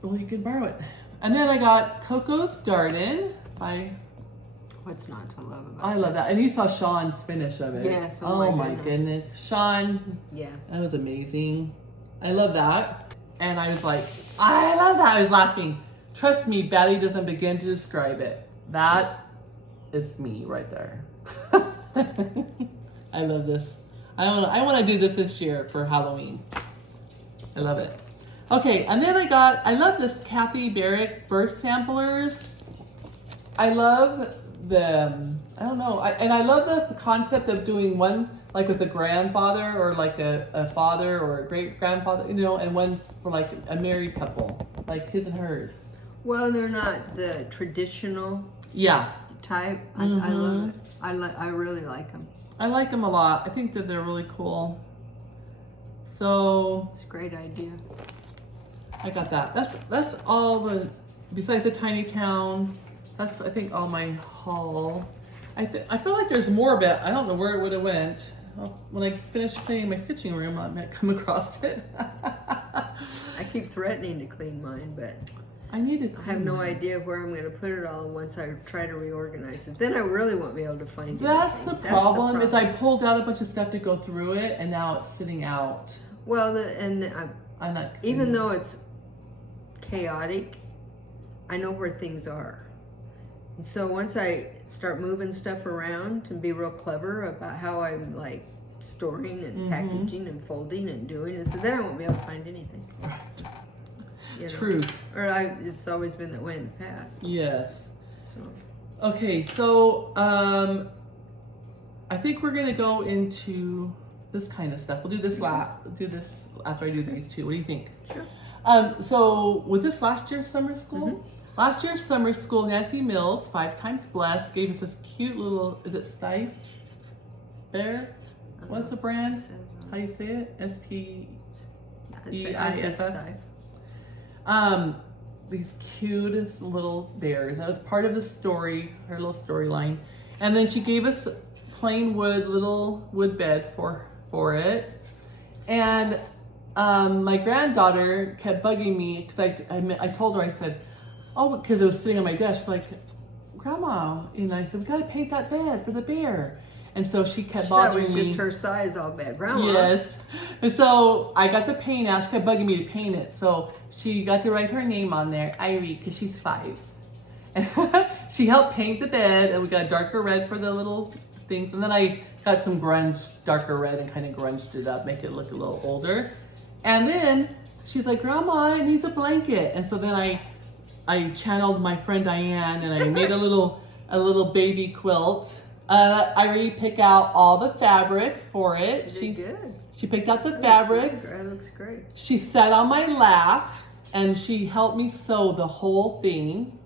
Well, you can borrow it. And then I got Coco's Garden by... What's not to love about I love that. And you saw Sean's finish of it. Yes, Oh my goodness. Sean, Yeah. that was amazing. I love that. And I was like, I love that. I was laughing. Trust me, Betty doesn't begin to describe it. That is me right there. I love this. I want to do this year for Halloween. I love it. Okay, and then I love this Kathy Barrett birth samplers. I love them. I don't know. I love the concept of doing one like with a grandfather or like a father or a great grandfather, and one for like a married couple, like his and hers. Well, they're not the traditional Yeah. type. I love it. I really like them. I like them a lot. I think that they're really cool. So It's a great idea. I got that. That's all besides the tiny town. That's I think all my haul. I feel like there's more of it. I don't know where it would have went. Well, when I finish cleaning my stitching room, I might come across it. I keep threatening to clean mine, but I need to. I have no idea where I'm going to put it all once I try to reorganize it. Then I really won't be able to find it. That's the problem. Is I pulled out a bunch of stuff to go through it, and now it's sitting out. Well, I'm not. even though it's chaotic, I know where things are. And so once I start moving stuff around and be real clever about how I'm like storing and packaging and folding and doing it, so then I won't be able to find anything. Truth. Or it's always been that way in the past. Yes. So Okay, so I think we're gonna go into this kind of stuff. We'll do this after I do these two. What do you think? sure. So was this last year's summer school? Last year's summer school, Nancy Mills, 5 Times Blessed, gave us this cute little, is it Stife Bear? What's the brand? How do you say it? S-T-E-I-F-F? These cutest little bears. That was part of the story, her little storyline. And then she gave us plain little wood bed for it. And my granddaughter kept bugging me because I told her, I said, oh, because it was sitting on my desk, like, Grandma, and I said, we gotta paint that bed for the bear. And so she kept That bothering was me. just her size all bad. Grandma. Yes. And so I got the paint out. She kept bugging me to paint it. So she got to write her name on there, Irie, because she's 5. And she helped paint the bed, and we got darker red for the little things. And then I got some grunge, darker red, and kind of grunged it up, make it look a little older. And then she's like, Grandma, it needs a blanket. And so then I channeled my friend Diane, and I made a little baby quilt. I pick out all the fabric for it. She did good. She picked out the fabrics. That looks great. She sat on my lap and she helped me sew the whole thing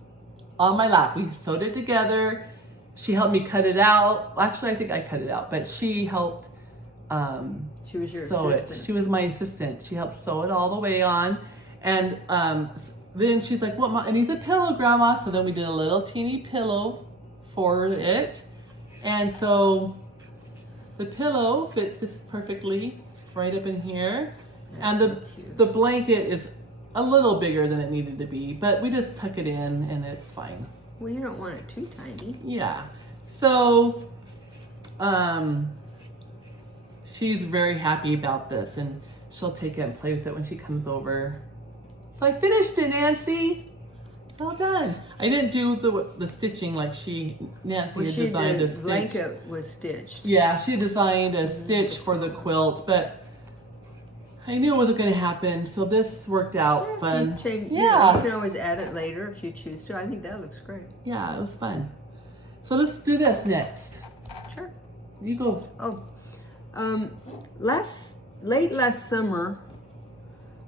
on my lap. We sewed it together. She helped me cut it out. Actually, I think I cut it out, but she helped She was your sew assistant. it. She was my assistant. She helped sew it all the way on. And then she's like, "What? It needs a pillow, Grandma." So then we did a little teeny pillow for it. And so the pillow fits this perfectly right up in here. That's and so cute. the blanket is a little bigger than it needed to be, but we just tuck it in and it's fine. Well, you don't want it too tiny. Yeah. So she's very happy about this, and she'll take it and play with it when she comes over. So I finished it, Nancy. Well done. I didn't do the stitching like Nancy had designed a The stitch. blanket was stitched. Yeah, she designed a stitch for the quilt, but I knew it wasn't going to happen, so this worked out fun. You Yeah. can always add it later if you choose to. I think that looks great. Yeah, it was fun. So let's do this next. Sure. You go. Oh, late last summer,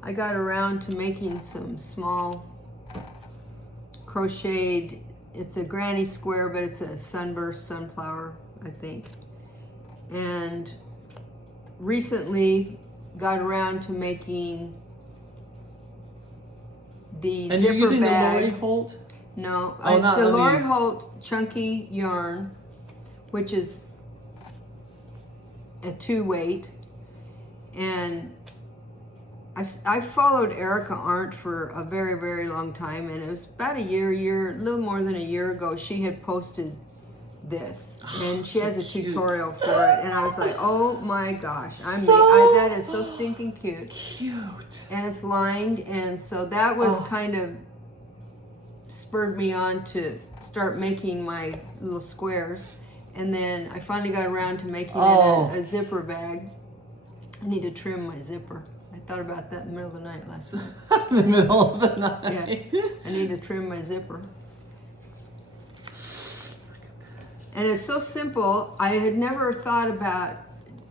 I got around to making some small crocheted. It's a granny square, but it's a sunburst sunflower, I think. And recently got around to making the And zipper you're using bag. the Lori Holt? No, Oh, it's not the Lori these. Holt chunky yarn, which is a 2-weight. And I followed Erica Arndt for a very, very long time, and it was about a little more than a year ago, she had posted this, and she so has a cute. tutorial for it, and I was like, oh my gosh, that is so stinking cute. Cute. And it's lined, and so that was Oh. kind of spurred me on to start making my little squares. And then I finally got around to making Oh. it a zipper bag. I need to trim my zipper. I thought about that in the middle of the night last night. In the middle of the night. Yeah, I need to trim my zipper. And it's so simple. I had never thought about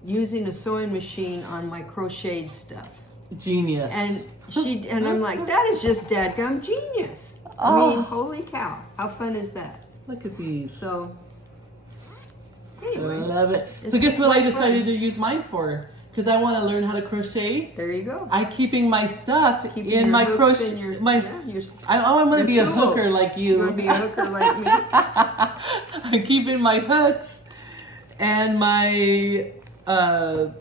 using a sewing machine on my crocheted stuff. Genius. And I'm like, that is just dadgum genius. I Oh. mean, holy cow. How fun is that? Look at these. So, I anyway, love it. It's So guess what I quite fun. decided to use mine for? Because I want to learn how to crochet. there you go. I'm keeping my stuff Keeping in your my hooks crochet. and your, my yeah, your, I want to be a tools. hooker like you. You want to be a hooker like me? I'm keeping my hooks and my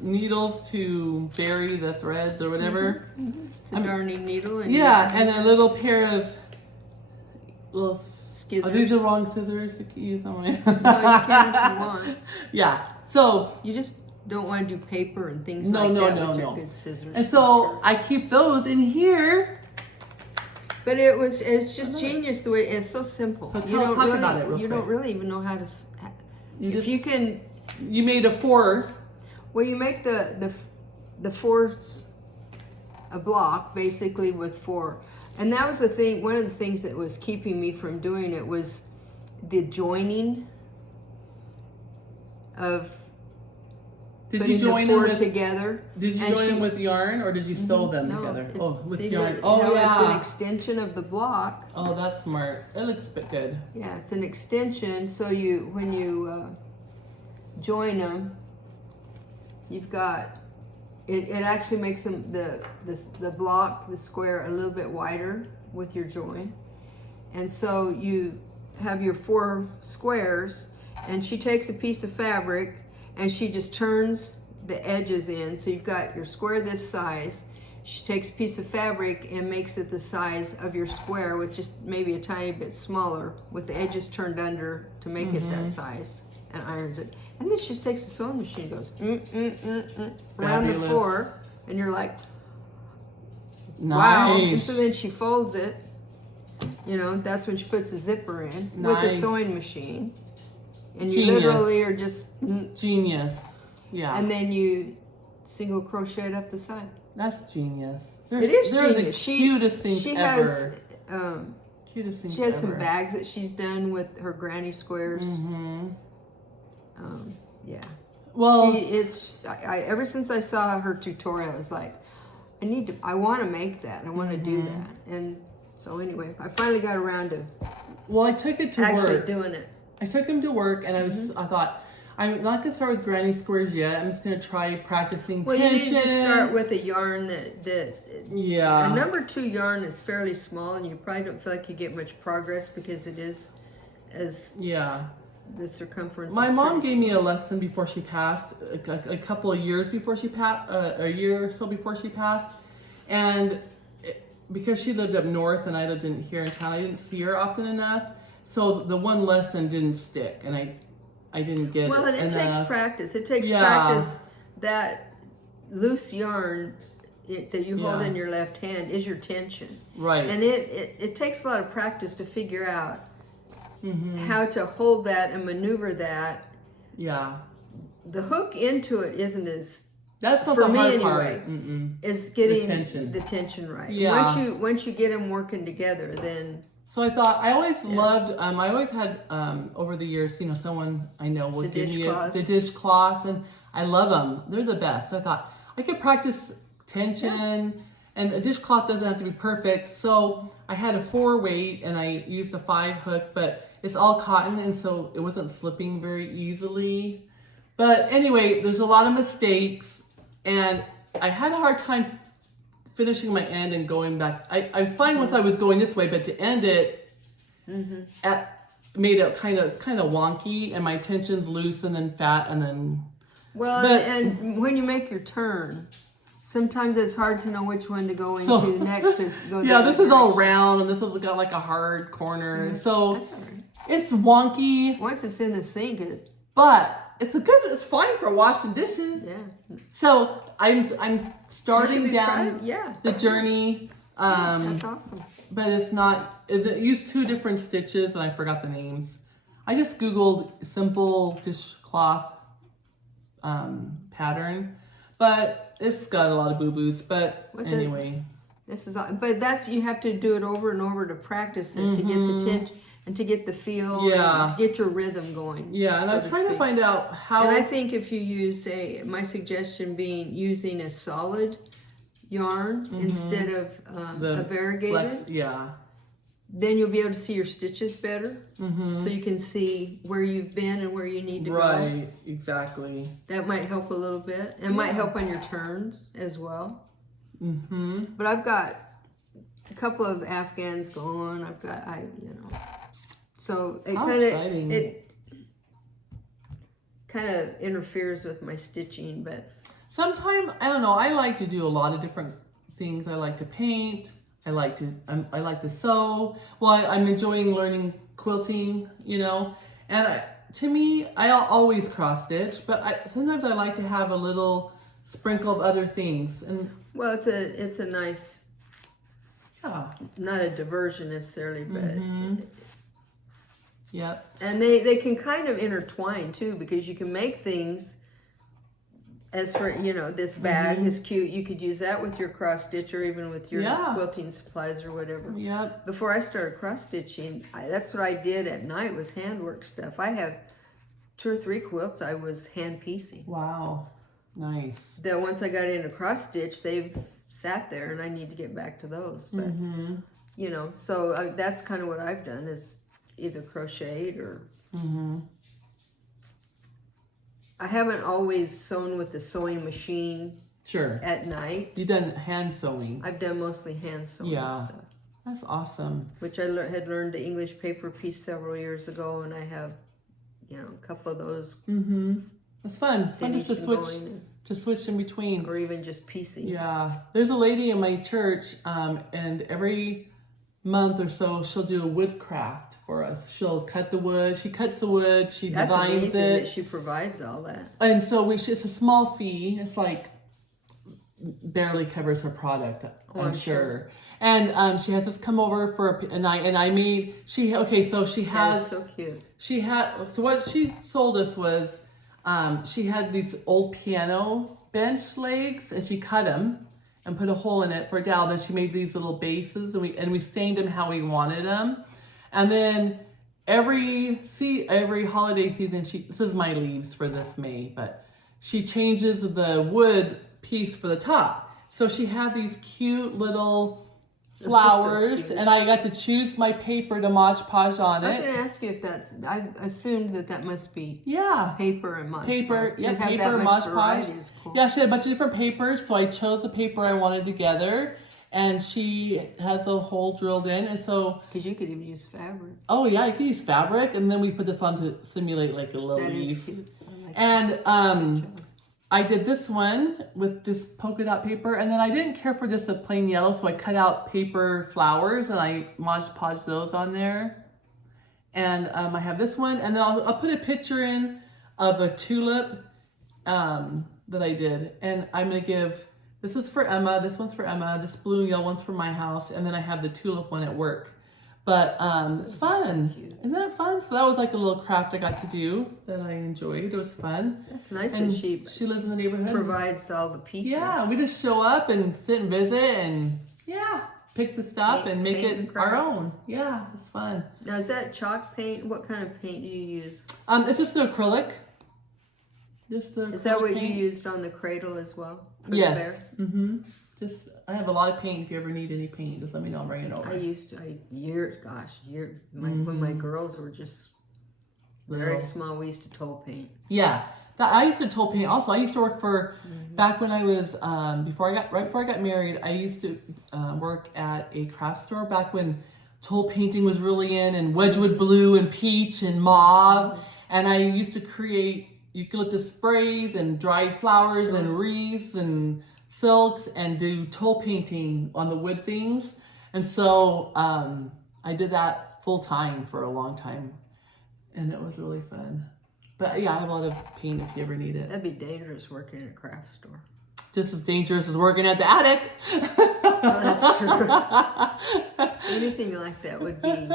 needles to bury the threads or whatever. It's a darning needle. And Yeah, and a little pair of little. Scissors. Are these the wrong scissors to use on my? No, you can if you want. Yeah. So You just don't want to do paper and things No, like no, that no, with your no. good scissors. and for so sure. I keep those in here. But it's just genius the way it's so simple. So You don't talk really, about it real you don't quick. really even know how to. You You can. You made a 4. Well, you make the four a block basically with 4, and that was the thing. One of the things that was keeping me from doing it was the joining of Did putting you join the them 4 with? together. Did you and join them she- with yarn or did you sew them No, together? it- Oh, with see, yarn. look, Oh how it's an yeah. extension of the block. Oh, that's smart. It looks good. Yeah, it's an extension. So when you join them, you've got it actually makes them the block, the square, a little bit wider with your join, and so you have your 4 squares. And she takes a piece of fabric and she just turns the edges in. So you've got your square this size. She takes a piece of fabric and makes it the size of your square with just maybe a tiny bit smaller with the edges turned under to make it that size. and irons it. And then she just takes the sewing machine and goes around the floor, and you're like, wow. Nice. And so then she folds it. You know, that's when she puts the zipper in with the sewing machine. And you literally are just... Genius. Yeah. And then you single crochet it up the side. That's genius. It is they're genius. The cutest things ever. Cutest things she has some bags that she's done with her granny squares. Yeah. Well, ever since I saw her tutorial, it's like, I want to make that. I want to do that. And so anyway, I finally got around to. Well, I took it to actually work. Doing it. I took him to work, and I thought, I'm not gonna start with granny squares yet. I'm just gonna try practicing tension. You need to start with a yarn that yeah. A number 2 yarn is fairly small, and you probably don't feel like you get much progress because it is the circumference. My mom gave me a lesson before she passed, a couple of years before she passed, a year or so before she passed, and because she lived up north and I lived here in town, I didn't see her often enough, so the one lesson didn't stick, and I didn't get it. Well, and it takes practice. It takes practice. That loose yarn that you hold in your left hand is your tension. Right. And it takes a lot of practice to figure out how to hold that and maneuver that. Yeah. The hook into it isn't as... That's not for the me hard anyway, part. is getting the tension right. Yeah. Once you get them working together, then... So I thought, I always loved, I always had, over the years, you know, someone I know would give me the dishcloths, and I love them. They're the best. So I thought, I could practice tension, and a dishcloth doesn't have to be perfect. So I had a 4-weight, and I used a 5 hook, but it's all cotton, and so it wasn't slipping very easily. But anyway, there's a lot of mistakes, and I had a hard time finishing my end and going back. I was fine once I was going this way, but to end it made it kind of wonky, and my tension's loose and then fat and then. Well, and when you make your turn, sometimes it's hard to know which one to go into next. To go this is all round, and this has got like a hard corner, so that's all right. It's wonky. Once it's in the sink, but it's fine for washing dishes. Yeah. So I'm starting down the journey. That's awesome. But it's not. It used 2 different stitches, and I forgot the names. I just Googled simple dishcloth pattern, but it's got a lot of boo-boos. But anyway, you have to do it over and over to practice it to get the tension. And to get the feel, and to get your rhythm going. Yeah, and I was trying to find out how... And I think if you use my suggestion being using a solid yarn instead of a variegated, then you'll be able to see your stitches better. So you can see where you've been and where you need to go. Right, exactly. That might help a little bit. And might help on your turns as well. But I've got a couple of Afghans going. So it kind of interferes with my stitching, but sometimes I don't know. I like to do a lot of different things. I like to paint. I like to sew. Well, I'm enjoying learning quilting, you know. And to me, I always cross stitch, but sometimes I like to have a little sprinkle of other things. And well, it's a nice, not a diversion necessarily, but. Yep. And they can kind of intertwine too, because you can make things as for, this bag is cute. You could use that with your cross stitch or even with your quilting supplies or whatever. Yep. Before I started cross stitching, that's what I did at night was handwork stuff. I have 2 or 3 quilts I was hand piecing. Wow. Nice. That once I got into cross stitch, they've sat there and I need to get back to those. But, so that's kind of what I've done is either crocheted or I haven't always sewn with the sewing machine at night. You've done hand sewing. I've done mostly hand sewing stuff. That's awesome. Which I had learned the English paper piece several years ago, and I have a couple of those. It's fun. Fun just to switch in between. Or even just piecing. Yeah. There's a lady in my church, and every month or so, she'll do a woodcraft for us. She'll cut the wood. She cuts the wood. She designs amazing it. that she provides all that. And so it's a small fee. It's like barely covers her product, I'm sure. And she has us come over for I made so she has That is so cute. So what she sold us was she had these old piano bench legs, and she cut them and put a hole in it for a dowel. Then she made these little bases, and we stained them how we wanted them. And then every holiday season, this is my leaves for this May, but she changes the wood piece for the top. So she had these cute little flowers, and I got to choose my paper to Mod Podge on it. I was going to ask you if that's, I assumed that must be paper and Mod Podge. Paper, Mod Podge. Cool. Yeah, she had a bunch of different papers, so I chose the paper I wanted together, and she has a hole drilled in, and so... Because you could even use fabric. Oh yeah, you could use fabric, and then we put this on to simulate like a little leaf. That is cute. And I did this one with just polka dot paper, and then I didn't care for just a plain yellow, so I cut out paper flowers and I Mod Podged those on there. And I have this one, and then I'll put a picture in of a tulip that I did, and I'm gonna give, this is for Emma, this one's for Emma, this blue and yellow one's for my house, and then I have the tulip one at work. But it's fun. So Isn't that fun? So that was like a little craft I got to do that I enjoyed. It was fun. That's nice and that she lives in the neighborhood. Provides all the pieces. Yeah, we just show up and sit and visit and pick the stuff and make it our own. Yeah, it's fun. Now is that chalk paint? What kind of paint do you use? It's just the acrylic. Just the Is that what paint. you used on the cradle as well? Yes. Mm-hmm. Just I have a lot of paint. If you ever need any paint, just let me know. I'll bring it over. I used to. When my girls were just very small, we used to toll paint. Yeah, I used to toll paint. Also, I used to work for back when I was right before I got married. I used to work at a craft store back when toll painting was really in, and Wedgwood blue and peach and mauve. And I used to create eucalyptus sprays and dried flowers and wreaths and silks and do toll painting on the wood things. And so I did that full time for a long time, and it was really fun. But yeah, I have a lot of paint if you ever need it. That'd be dangerous working in a craft store. Just as dangerous as working at the attic. Oh, that's true. Anything like that would be.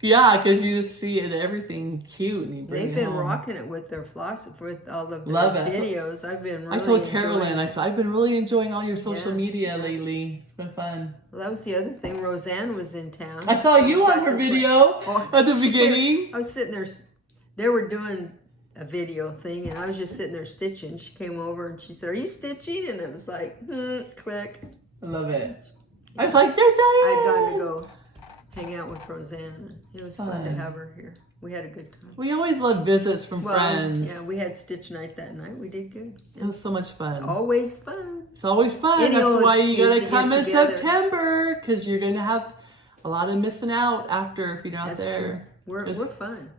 Yeah, because you just see it, everything cute, and you bring They've it been home. rocking it with their with all of the Love it. videos. I've been really I told Carolyn, enjoying I said, I've been really enjoying all your social Yeah. media lately. It's been fun. Well, that was the other thing. Roseanne was in town. I saw you on her video at the She beginning. I was sitting there. They were doing a video thing, and I was just sitting there stitching. She came over and she said, "Are you stitching?" And it was like, click. I love it. I was like, there's Diane! I'd gone to go hang out with Roseanne. It was fun to have her here. We had a good time. We always love visits from friends. Yeah, we had stitch night that night. We did good. It was so much fun. Always fun. It's always fun. Any That's old why you excuse gotta to come get in together. September, because you're gonna have a lot of missing out after if you're not That's there. true. We're fun.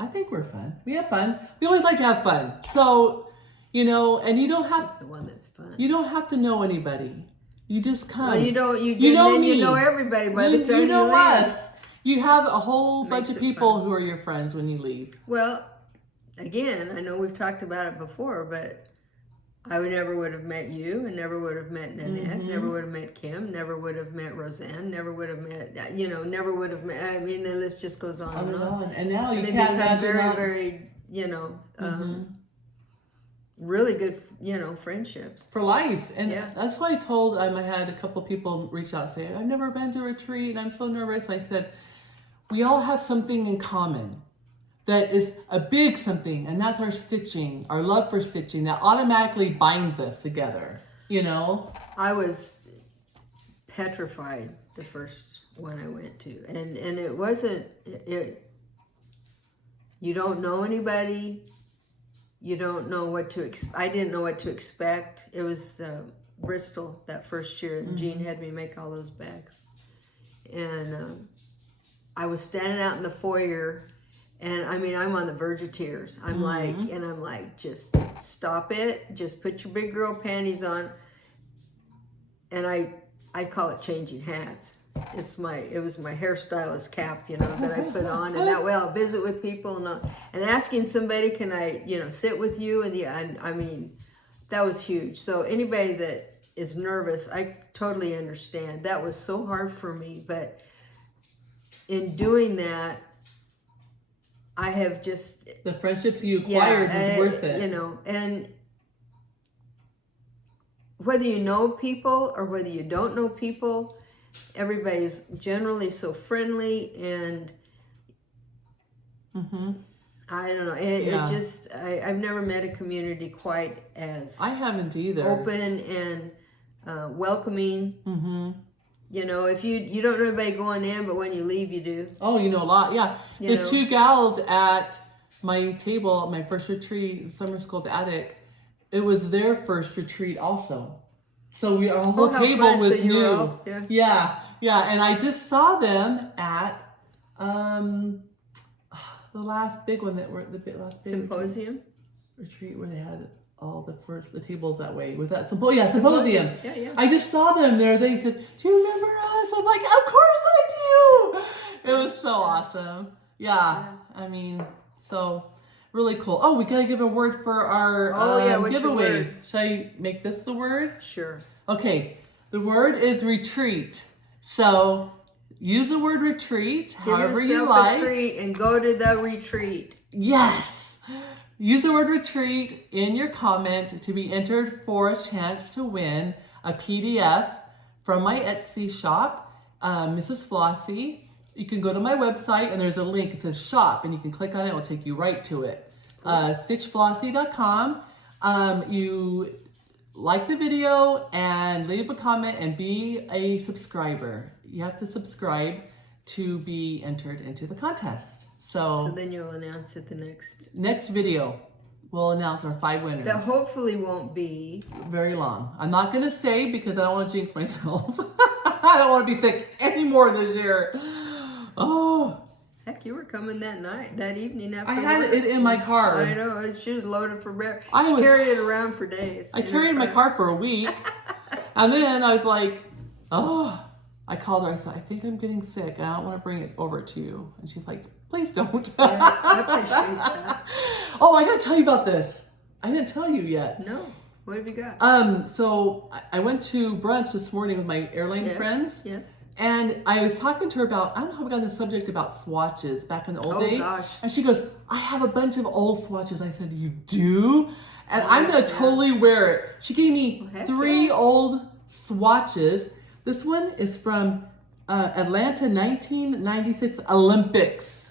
I think we're fun. We have fun. We always like to have fun. So, and you don't That's have the one that's fun. you don't have to know anybody. You just come. Well, you don't. You know me. You know everybody by the time you know leave. us. You have a whole Makes bunch of it people fun. who are your friends when you leave. Well, again, I know we've talked about it before, but I never would have met you, and never would have met Nanette, never would have met Kim, never would have met Roseanne, never would have met, never would have met. I mean, the list just goes on and on. And now you And they can't become imagine very, really good, friendships. for life. And Yeah. that's why I told I had a couple people reach out and say, I've never been to a retreat and I'm so nervous. And I said, we all have something in common that is a big something, and that's our stitching, our love for stitching that automatically binds us together, I was petrified the first one I went to, and it wasn't you don't know anybody, you don't know what to I didn't know what to expect. It was Bristol that first year, and Jean had me make all those bags, and I was standing out in the foyer, and I mean, I'm on the verge of tears. I'm like, just stop it. Just put your big girl panties on. And I call it changing hats. it was my hairstylist cap, you know, that I put on, and that way I'll visit with people and asking somebody, can I, you know, sit with you? And I mean, that was huge. So anybody that is nervous, I totally understand. That was so hard for me, but in doing that, I have just... The friendships you acquired was worth it. You know, and whether you know people or whether you don't know people, everybody's generally so friendly, and I don't know. It just, I've never met a community quite as... I haven't either. Open and welcoming. You know, if you don't know anybody going in, but when you leave, you do. Oh, you know a lot, yeah. The two gals at my table at my first retreat, summer school at the attic, it was their first retreat also. So our whole table was new. Yeah. And I just saw them at the last big one last big Symposium retreat where they had all the tables that way. Was that Symposium? Yeah. I just saw them there. They said, "Do you remember us?" I'm like, "Of course I do." It was so awesome. Yeah. I mean, so really cool. Oh, we gotta give a word for our giveaway. Should I make this the word? Sure. Okay. The word is retreat. So use the word retreat however you like. Give yourself a treat and go to the retreat. Yes. Use the word retreat in your comment to be entered for a chance to win a PDF from my Etsy shop, Mrs. Flossy. You can go to my website and there's a link. It says shop and you can click on it. It will take you right to it. StitchFlossy.com. You like the video and leave a comment and be a subscriber. You have to subscribe to be entered into the contest. So then you'll announce it the next video. We'll announce our 5 winners. That hopefully won't be very long. I'm not going to say because I don't want to jinx myself. I don't want to be sick anymore this year. Oh. Heck, you were coming that evening after I had it in my car. I know. She was loaded for bear. She carried it around for days. I carried it in my car for a week. And then I was like, oh. I called her. I said, I think I'm getting sick. And I don't want to bring it over to you. And she's like, please don't. Yeah, I appreciate that. Oh, I gotta tell you about this. I didn't tell you yet. No. What have you got? So I went to brunch this morning with my airline friends. Yes. And I was talking to her about, I don't know how we got on the subject about swatches back in the old days. Oh gosh. And she goes, I have a bunch of old swatches. I said, you do? And I'm gonna totally wear it. She gave me 3 old swatches. This one is from Atlanta 1996 Olympics.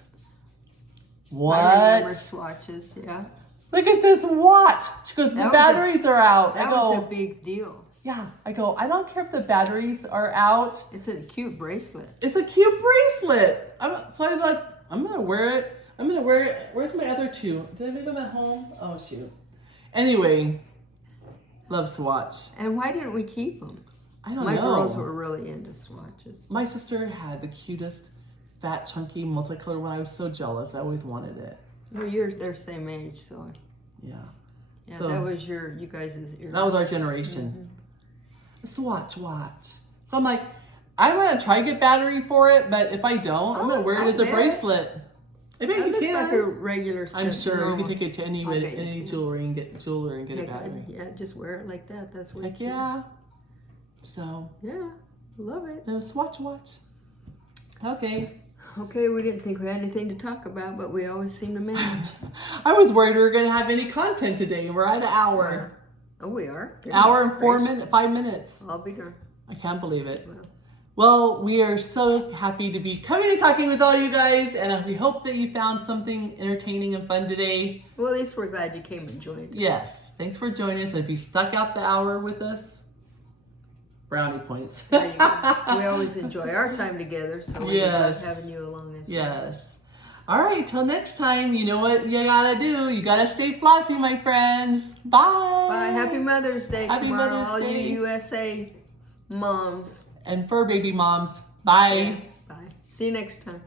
What? I remember swatches, yeah. Look at this watch. She goes, the batteries are out. That was a big deal. Yeah. I go, I don't care if the batteries are out. It's a cute bracelet. It's a cute bracelet. So I was like, I'm going to wear it. I'm going to wear it. Where's my other 2? Did I leave them at home? Oh, shoot. Anyway, love swatch. And why didn't we keep them? I don't know. My girls were really into swatches. My sister had the cutest, fat, chunky, multicolored one. I was so jealous. I always wanted it. Well, they're same age, so. Yeah. Yeah, so, that was you guys' era. That was our generation. A swatch watch. So I'm like, I'm going to try to get battery for it, but if I don't, I'm going to wear it as a bracelet. I bet you can. Like a regular I'm sure you can take it to any jewelry and get a battery. Yeah, just wear it like that. That's what. Heck yeah. So. Yeah, love it. A swatch watch. Okay. Okay, we didn't think we had anything to talk about, but we always seem to manage. I was worried we were going to have any content today. We're at an hour. Oh, we are? Hour and 5 minutes. I'll be darned. I can't believe it. Well, we are so happy to be coming and talking with all you guys, and we hope that you found something entertaining and fun today. Well, at least we're glad you came and joined us. Yes. Thanks for joining us. And if you stuck out the hour with us, brownie points. We always enjoy our time together, so we love having you along as well. Yes. All right, till next time, you know what you gotta do. You gotta stay flossy, my friends. Bye. Bye. Happy Mother's Day tomorrow, all Day. you USA moms. And fur baby moms. Bye. Yeah. Bye. See you next time.